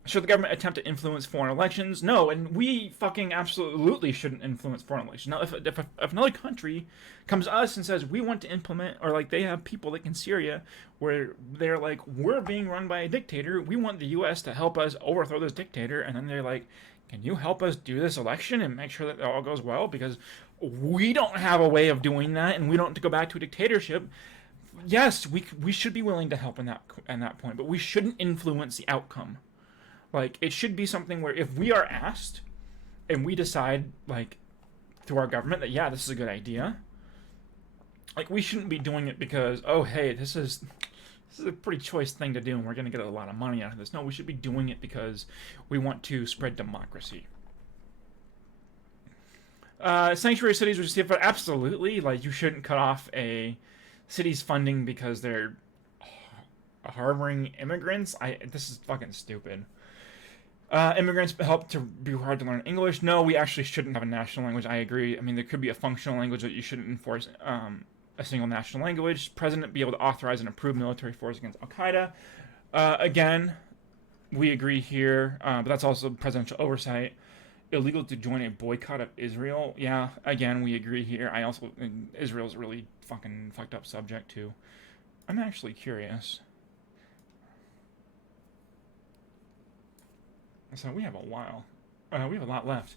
Should the government attempt to influence foreign elections? No, and we fucking absolutely shouldn't influence foreign elections. Now, if another country comes to us and says we want to implement, or like they have people like in Syria where they're like, we're being run by a dictator, we want the U.S. to help us overthrow this dictator, and then they're like, can you help us do this election and make sure that it all goes well? Because we don't have a way of doing that, and we don't have to go back to a dictatorship. Yes, we should be willing to help in that point, but we shouldn't influence the outcome. Like, it should be something where if we are asked and we decide, like, through our government that, yeah, this is a good idea, like, we shouldn't be doing it because, oh, hey, this is a pretty choice thing to do and we're going to get a lot of money out of this. No, we should be doing it because we want to spread democracy. Sanctuary cities receive, absolutely, like, you shouldn't cut off a city's funding because they're harboring immigrants. This is fucking stupid. Immigrants help to be required to learn English. No, we actually shouldn't have a national language. I agree. I mean, there could be a functional language, but you shouldn't enforce a single national language. President be able to authorize and approve military force against Al-Qaeda. Again, we agree here, but that's also presidential oversight. Illegal to join a boycott of Israel. Yeah, again, we agree here. Israel's a really fucking fucked up subject too. I'm actually curious. So we have a while. We have a lot left.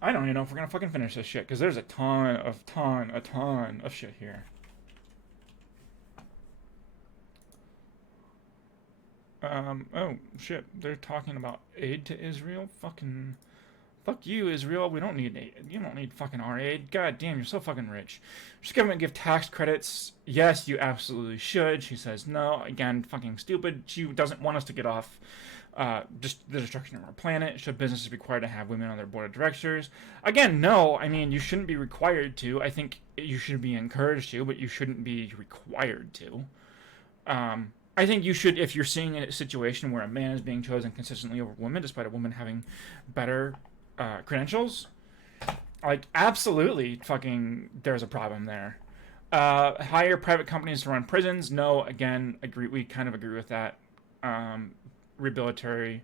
I don't even know if we're gonna fucking finish this shit because there's a ton of shit here. Oh shit, they're talking about aid to Israel. Fucking, fuck you, Israel. We don't need aid. You don't need fucking our aid. God damn, you're so fucking rich. Should government give tax credits? Yes, you absolutely should. She says no. Again, fucking stupid. She doesn't want us to get off just the destruction of our planet. Should businesses be required to have women on their board of directors? Again, no. I mean, you shouldn't be required to. I think you should be encouraged to, but you shouldn't be required to. I think you should, if you're seeing a situation where a man is being chosen consistently over women, despite a woman having better credentials, like, absolutely fucking there's a problem there. Hire private companies to run prisons? No, again, we kind of agree with that. Rehabilitatory.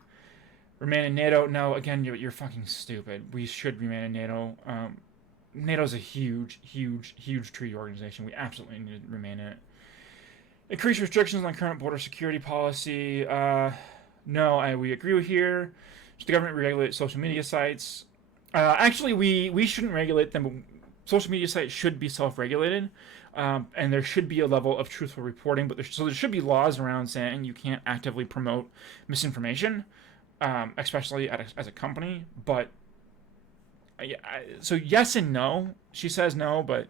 Remain in NATO? No, again, you're fucking stupid. We should remain in NATO. NATO's a huge treaty organization. We absolutely need to remain in it. Increase restrictions on current border security policy. No, we agree with here. Should the government regulate social media sites? Actually, we shouldn't regulate them. Social media sites should be self-regulated, and there should be a level of truthful reporting. But there should be laws around saying you can't actively promote misinformation, especially as a company. But so yes and no. She says no, but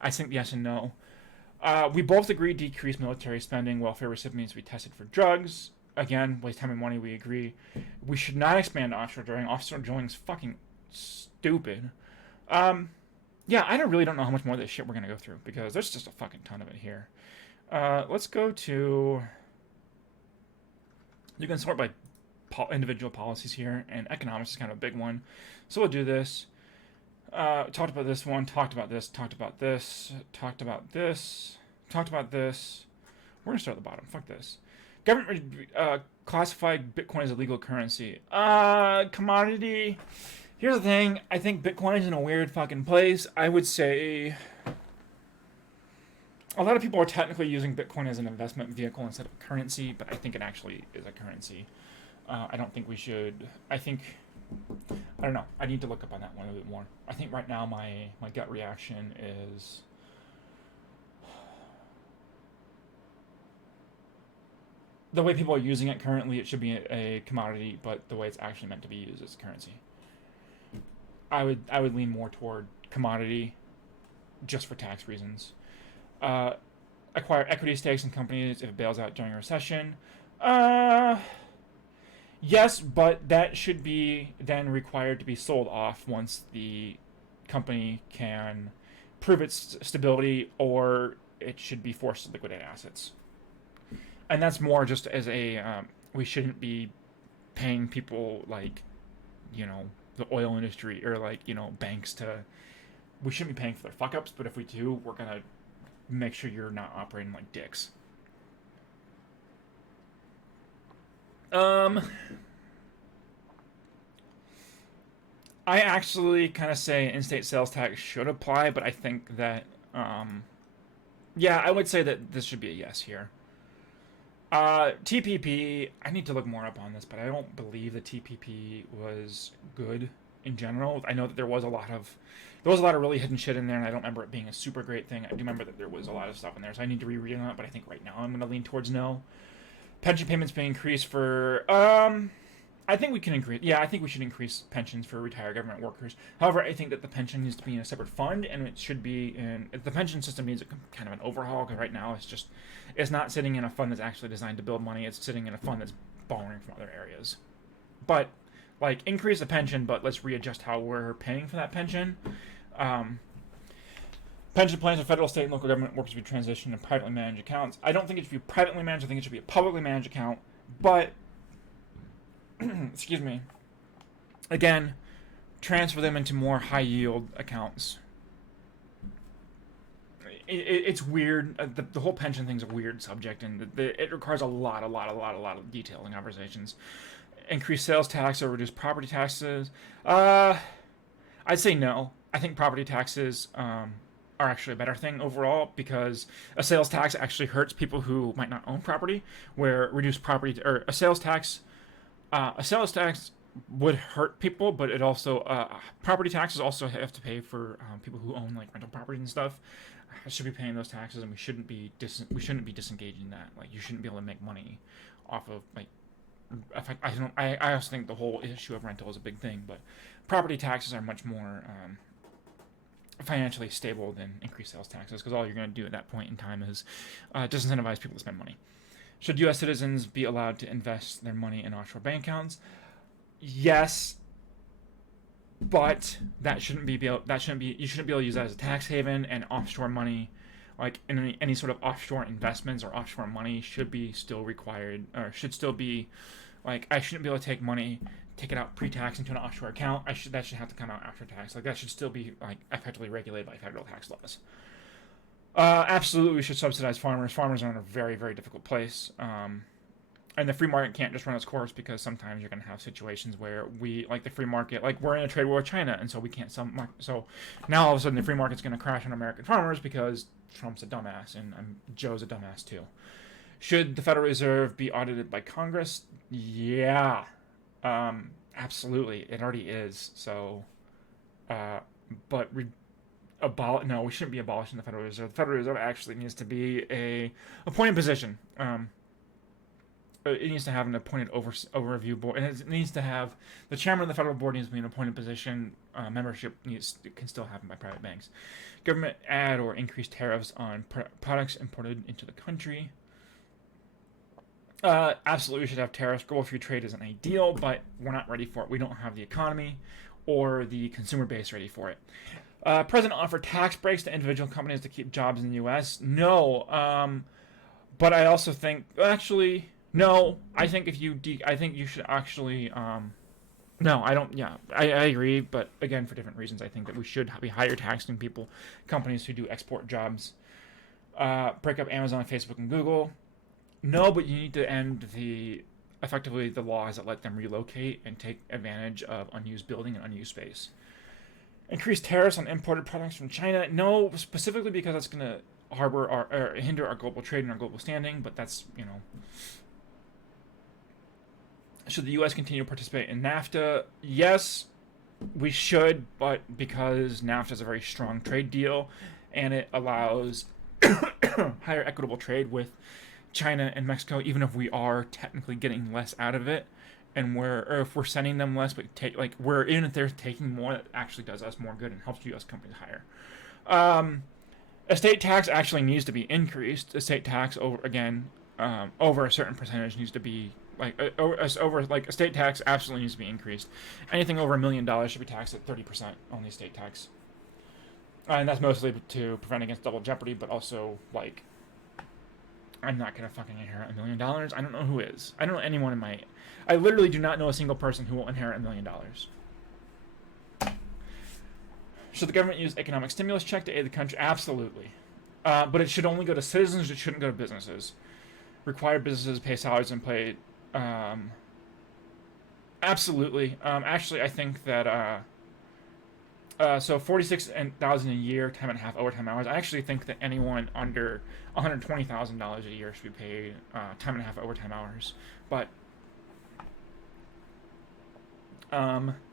I think yes and no. We both agree decrease military spending. Welfare recipients be tested for drugs. Again, waste time and money. We agree. We should not expand offshore drilling. Offshore drilling is fucking stupid. Yeah, I really don't know how much more of this shit we're gonna go through because there's just a fucking ton of it here. Let's go to. You can sort by individual policies here, and economics is kind of a big one. So we'll do this. Talked about this one, talked about this, talked about this, talked about this, talked about this. We're going to start at the bottom. Fuck this. Government classified Bitcoin as a legal currency. Commodity. Here's the thing. I think Bitcoin is in a weird fucking place. I would say a lot of people are technically using Bitcoin as an investment vehicle instead of a currency, but I think it actually is a currency. I don't think we should. I don't know. I need to look up on that one a bit more. I think right now my gut reaction is the way people are using it currently, it should be a commodity, but the way it's actually meant to be used is currency. I would lean more toward commodity, just for tax reasons. Acquire equity stakes in companies if it bails out during a recession. Yes, but that should be then required to be sold off once the company can prove its stability, or it should be forced to liquidate assets. And that's more just as a, we shouldn't be paying people like, the oil industry or like, banks we shouldn't be paying for their fuck-ups, but if we do, we're going to make sure you're not operating like dicks. I actually kind of say in-state sales tax should apply, but I think that, I would say that this should be a yes here. TPP, I need to look more up on this, but I don't believe the TPP was good in general. I know that there was a lot of really hidden shit in there, and I don't remember it being a super great thing. I do remember that there was a lot of stuff in there, so I need to reread on it, but I think right now I'm going to lean towards no. Pension payments being increased for, I think we can increase, I think we should increase pensions for retired government workers. However, I think that the pension needs to be in a separate fund, and it should be the pension system needs kind of an overhaul, because right now it's not sitting in a fund that's actually designed to build money, it's sitting in a fund that's borrowing from other areas. But, increase the pension, but let's readjust how we're paying for that pension. Pension plans for federal, state, and local government workers to be transitioned to privately managed accounts. I don't think it should be privately managed, I think it should be a publicly managed account, but excuse me, again, transfer them into more high-yield accounts. It's weird. The whole pension thing's a weird subject, and it requires a lot of detail and conversations. Increase sales tax or reduce property taxes. I'd say no. I think property taxes are actually a better thing overall, because a sales tax actually hurts people who might not own property, where reduced property or a sales tax would hurt people, but it also property taxes also have to pay for people who own rental property and stuff. Should be paying those taxes, and we shouldn't be disengaging that. You shouldn't be able to make money off of I also think the whole issue of rental is a big thing, but property taxes are much more financially stable than increased sales taxes, because all you're going to do at that point in time is disincentivize people to spend money. Should U.S. citizens be allowed to invest their money in offshore bank accounts? Yes, but you shouldn't be able to use that as a tax haven, and offshore money, in any sort of offshore investments or offshore money, should be still required, or should still be I shouldn't be able to take it out pre-tax into an offshore account. That should have to come out after tax. That should still be effectively regulated by federal tax laws. Absolutely, we should subsidize farmers. Farmers are in a very, very difficult place. And the free market can't just run its course, because sometimes you're going to have situations where the free market, we're in a trade war with China, and so we can't sell. So now all of a sudden the free market's going to crash on American farmers because Trump's a dumbass, and Joe's a dumbass too. Should the Federal Reserve be audited by Congress? Yeah. Absolutely. It already is. So, but no, we shouldn't be abolishing the Federal Reserve. The Federal Reserve actually needs to be a appointed position. It needs to have an appointed overview board, and it needs to have the chairman of the federal board needs to be an appointed position. Membership can still happen by private banks. Government add or increase tariffs on products imported into the country. Absolutely, we should have tariffs. Global free trade isn't ideal, but we're not ready for it. We don't have the economy or the consumer base ready for it. President offered tax breaks to individual companies to keep jobs in the U.S. No, but I also think No, I think if you I think you should actually no, I don't. Yeah, I agree, but again, for different reasons. I think that we should be higher taxing people, companies who do export jobs. Break up Amazon, Facebook, and Google. No, but you need to end effectively the laws that let them relocate and take advantage of unused building and unused space. Increase tariffs on imported products from China. No, specifically because that's going to hinder our global trade and our global standing. But that's Should the U.S. continue to participate in NAFTA? Yes, we should, but because NAFTA is a very strong trade deal, and it allows higher equitable trade with China and Mexico, even if we are technically getting less out of it, and if we're sending them less, but even if they're taking more, that actually does us more good and helps U.S. companies higher. Estate tax actually needs to be increased. Estate tax over a certain percentage needs to be estate tax absolutely needs to be increased. Anything over $1 million should be taxed at 30% on the estate tax, and that's mostly to prevent against double jeopardy, but also I'm not gonna fucking inherit $1 million. I don't know who is. I don't know anyone in my. I literally do not know a single person who will inherit $1 million. Should the government use economic stimulus check to aid the country? Absolutely, but it should only go to citizens. It shouldn't go to businesses. Require businesses to pay salaries and pay. Absolutely. Actually, I think that so $46,000 a year, time and a half overtime hours. I actually think that anyone under $120,000 a year should be paid time and a half overtime hours. But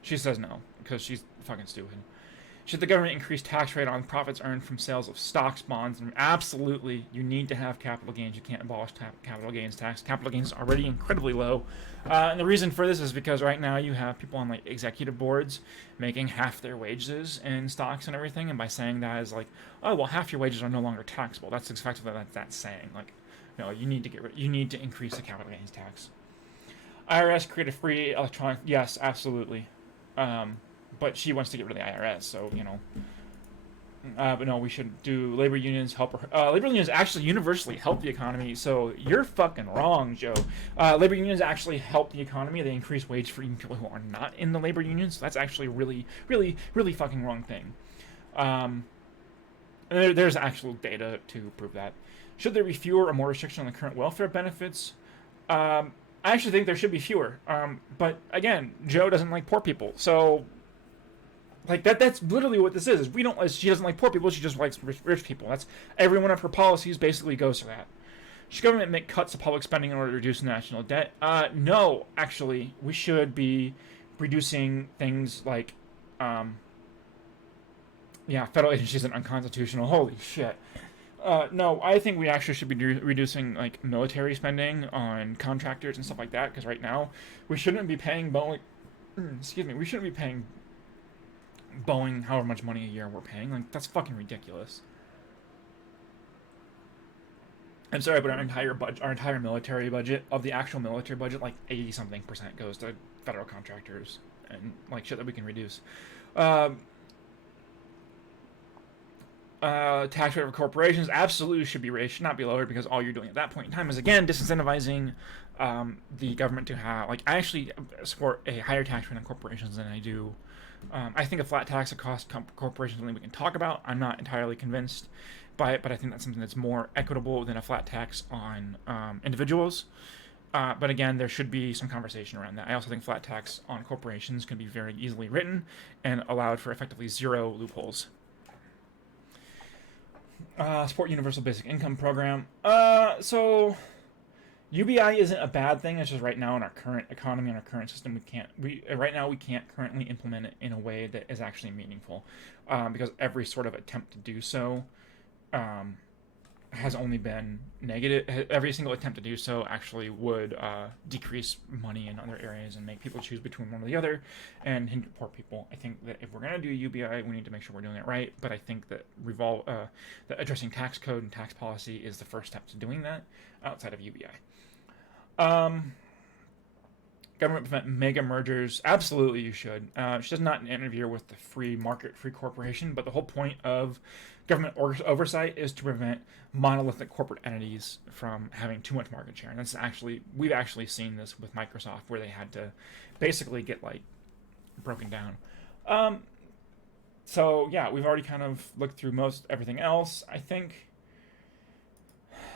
she says no because she's fucking stupid. Should the government increase tax rate on profits earned from sales of stocks, bonds? And absolutely, you need to have capital gains. You can't abolish capital gains tax. Capital gains is already incredibly low. And the reason for this is because right now you have people on executive boards making half their wages in stocks and everything. And by saying that is oh, well, half your wages are no longer taxable. That's effectively what that's saying. No, you need to increase the capital gains tax. IRS create a free electronic. Yes, absolutely. But she wants to get rid of the IRS, so but no, we should do labor unions help her. Labor unions actually universally help the economy, so you're fucking wrong, Joe. Labor unions actually help the economy. They increase wage for even people who are not in the labor unions. So that's actually really, really, really fucking wrong thing. There's actual data to prove that. Should there be fewer or more restrictions on the current welfare benefits? I actually think there should be fewer. But again, Joe doesn't like poor people, so. That's literally what this is. She doesn't like poor people, she just likes rich people. That's every one of her policies basically goes to that. Should government make cuts to public spending in order to reduce national debt? No, actually. We should be reducing things like federal agencies and unconstitutional. Holy shit. No, I think we actually should be reducing military spending on contractors and stuff like that, because right now we shouldn't be paying Boeing we shouldn't be paying Boeing however much money a year we're paying. That's fucking ridiculous. I'm sorry, but our entire military budget, of the actual military budget, 80-something% goes to federal contractors and shit that we can reduce. Tax rate for corporations absolutely should be raised, should not be lowered, because all you're doing at that point in time is again disincentivizing the government to have. I actually support a higher tax rate on corporations than I do. I think a flat tax across corporations is something we can talk about. I'm not entirely convinced by it, but I think that's something that's more equitable than a flat tax on individuals. But again, there should be some conversation around that. I also think flat tax on corporations can be very easily written and allowed for effectively zero loopholes. Support universal basic income program. So UBI isn't a bad thing. It's just right now in our current economy and our current system, we can't currently implement it in a way that is actually meaningful, because every sort of attempt to do so has only been negative. Every single attempt to do so actually would decrease money in other areas and make people choose between one or the other and hinder poor people. I think that if we're going to do UBI, we need to make sure we're doing it right. But I think that that addressing tax code and tax policy is the first step to doing that outside of UBI. Government prevent mega mergers. Absolutely, you should. She does not interfere with the free market, free corporation. But the whole point of government oversight is to prevent monolithic corporate entities from having too much market share. And that's actually, we've actually seen this with Microsoft, where they had to basically get like broken down. So yeah, we've already kind of looked through most everything else. I think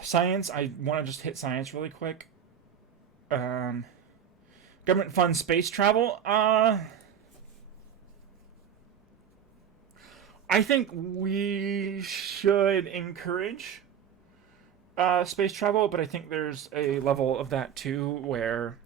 science, I want to just hit science really quick. Government funds space travel. I think we should encourage space travel, but I think there's a level of that too where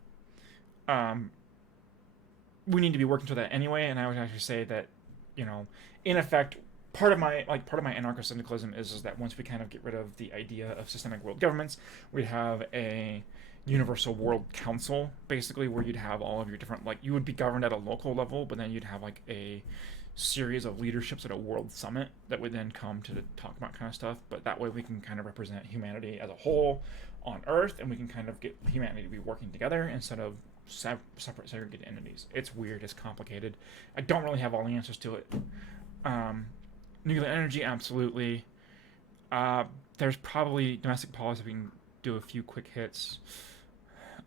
we need to be working to that anyway. And I would actually say that, you know, in effect, part of my anarcho-syndicalism is that once we kind of get rid of the idea of systemic world governments, we have a universal world council, basically, where you'd have all of your different, like, you would be governed at a local level, but then you'd have like a series of leaderships at a world summit that would then come to talk about kind of stuff. But that way we can kind of represent humanity as a whole on Earth, and we can kind of get humanity to be working together instead of separate segregated entities. It's weird, it's complicated. I don't really have all the answers to it. Nuclear energy, absolutely. There's probably domestic policy. We can do a few quick hits.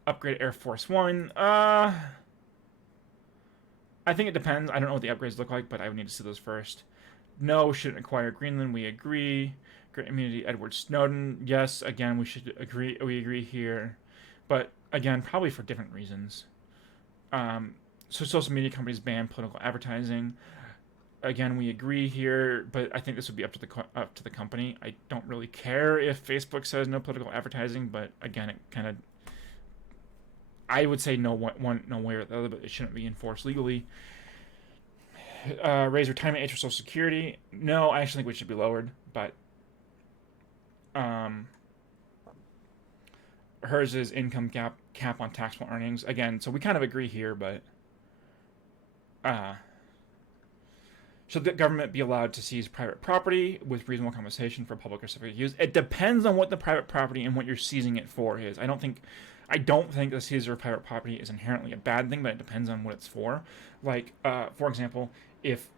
Upgrade Air Force One. I think it depends. I don't know what the upgrades look like, but I would need to see those first. No, shouldn't acquire Greenland. We agree. Great immunity, Edward Snowden. Yes, again, we should agree. We agree here, but again, probably for different reasons. So social media companies ban political advertising. Again, we agree here, but I think this would be up to the company. I don't really care if Facebook says no political advertising, but again, it kind of, I would say no one no way or the other, but it shouldn't be enforced legally. Raise retirement age for Social Security. No, I actually think we should be lowered, but hers is income cap on taxable earnings. Again, so we kind of agree here, but should the government be allowed to seize private property with reasonable compensation for public or civic use? It depends on what the private property and what you're seizing it for is. I don't think the seizure of private property is inherently a bad thing, but it depends on what it's for. Like, for example, if,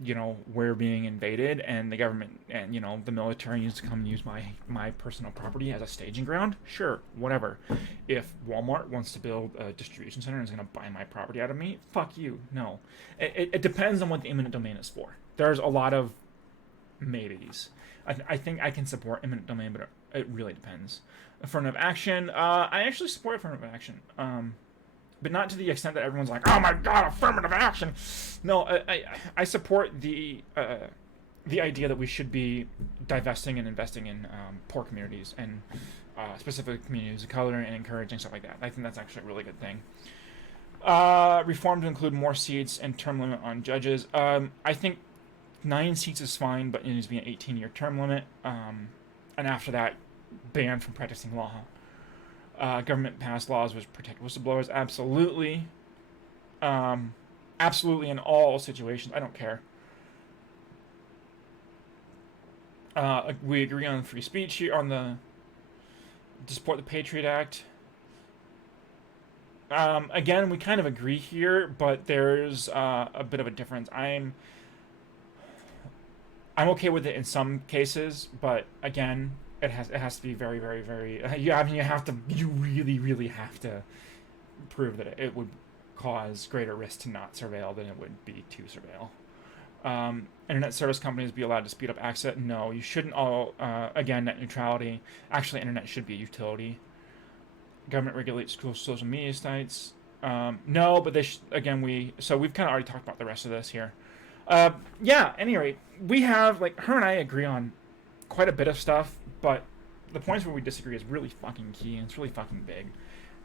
you know, we're being invaded and the government and, you know, the military needs to come and use my personal property as a staging ground, sure, whatever. If Walmart wants to build a distribution center and is going to buy my property out of me, fuck you. No. It depends on what the eminent domain is for. There's a lot of maybes. I think I can support eminent domain, but it really depends. Affirmative action. I actually support affirmative action. But not to the extent that everyone's like, oh my god, affirmative action. No, I support the idea that we should be divesting and investing in poor communities and specific communities of color and encouraging stuff like that. I think that's actually a really good thing. Reform to include more seats and term limit on judges. I think 9 seats is fine, but it needs to be an 18-year term limit. And after that, banned from practicing law. Government passed laws which protect whistleblowers. Absolutely. Absolutely in all situations. I don't care. We agree on free speech here, to support the Patriot Act. Again, we kind of agree here, but there's a bit of a difference. I'm okay with it in some cases, but again, it has to be very, very, very. You really, really have to prove that it would cause greater risk to not surveil than it would be to surveil. Internet service companies be allowed to speed up access? No, you shouldn't. Again, net neutrality. Actually, internet should be a utility. Government regulates social media sites. No, but we've kind of already talked about the rest of this here. Yeah. At any rate, we have her and I agree on quite a bit of stuff, but the points where we disagree is really fucking key, and it's really fucking big.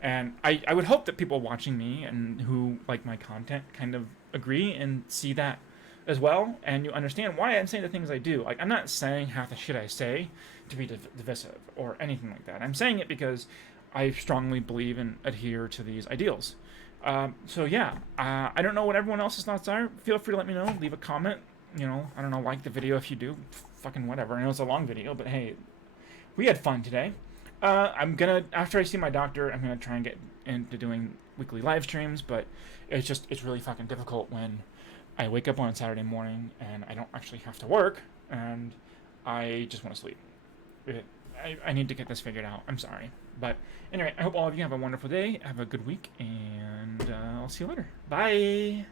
And I would hope that people watching me and who like my content kind of agree and see that as well, and you understand why I'm saying the things I do. Like, I'm not saying half the shit I say to be divisive or anything like that. I'm saying it because I strongly believe and adhere to these ideals. So yeah, I don't know what everyone else's thoughts are. Feel free to let me know. Leave a comment. You know, I don't know, like the video if you do. Fucking whatever. I know it's a long video, but hey, we had fun today. After I see my doctor, I'm gonna try and get into doing weekly live streams, but it's really fucking difficult when I wake up on a Saturday morning and I don't actually have to work, and I just want to sleep. I need to get this figured out. I'm sorry. But anyway, I hope all of you have a wonderful day, have a good week, and I'll see you later. Bye!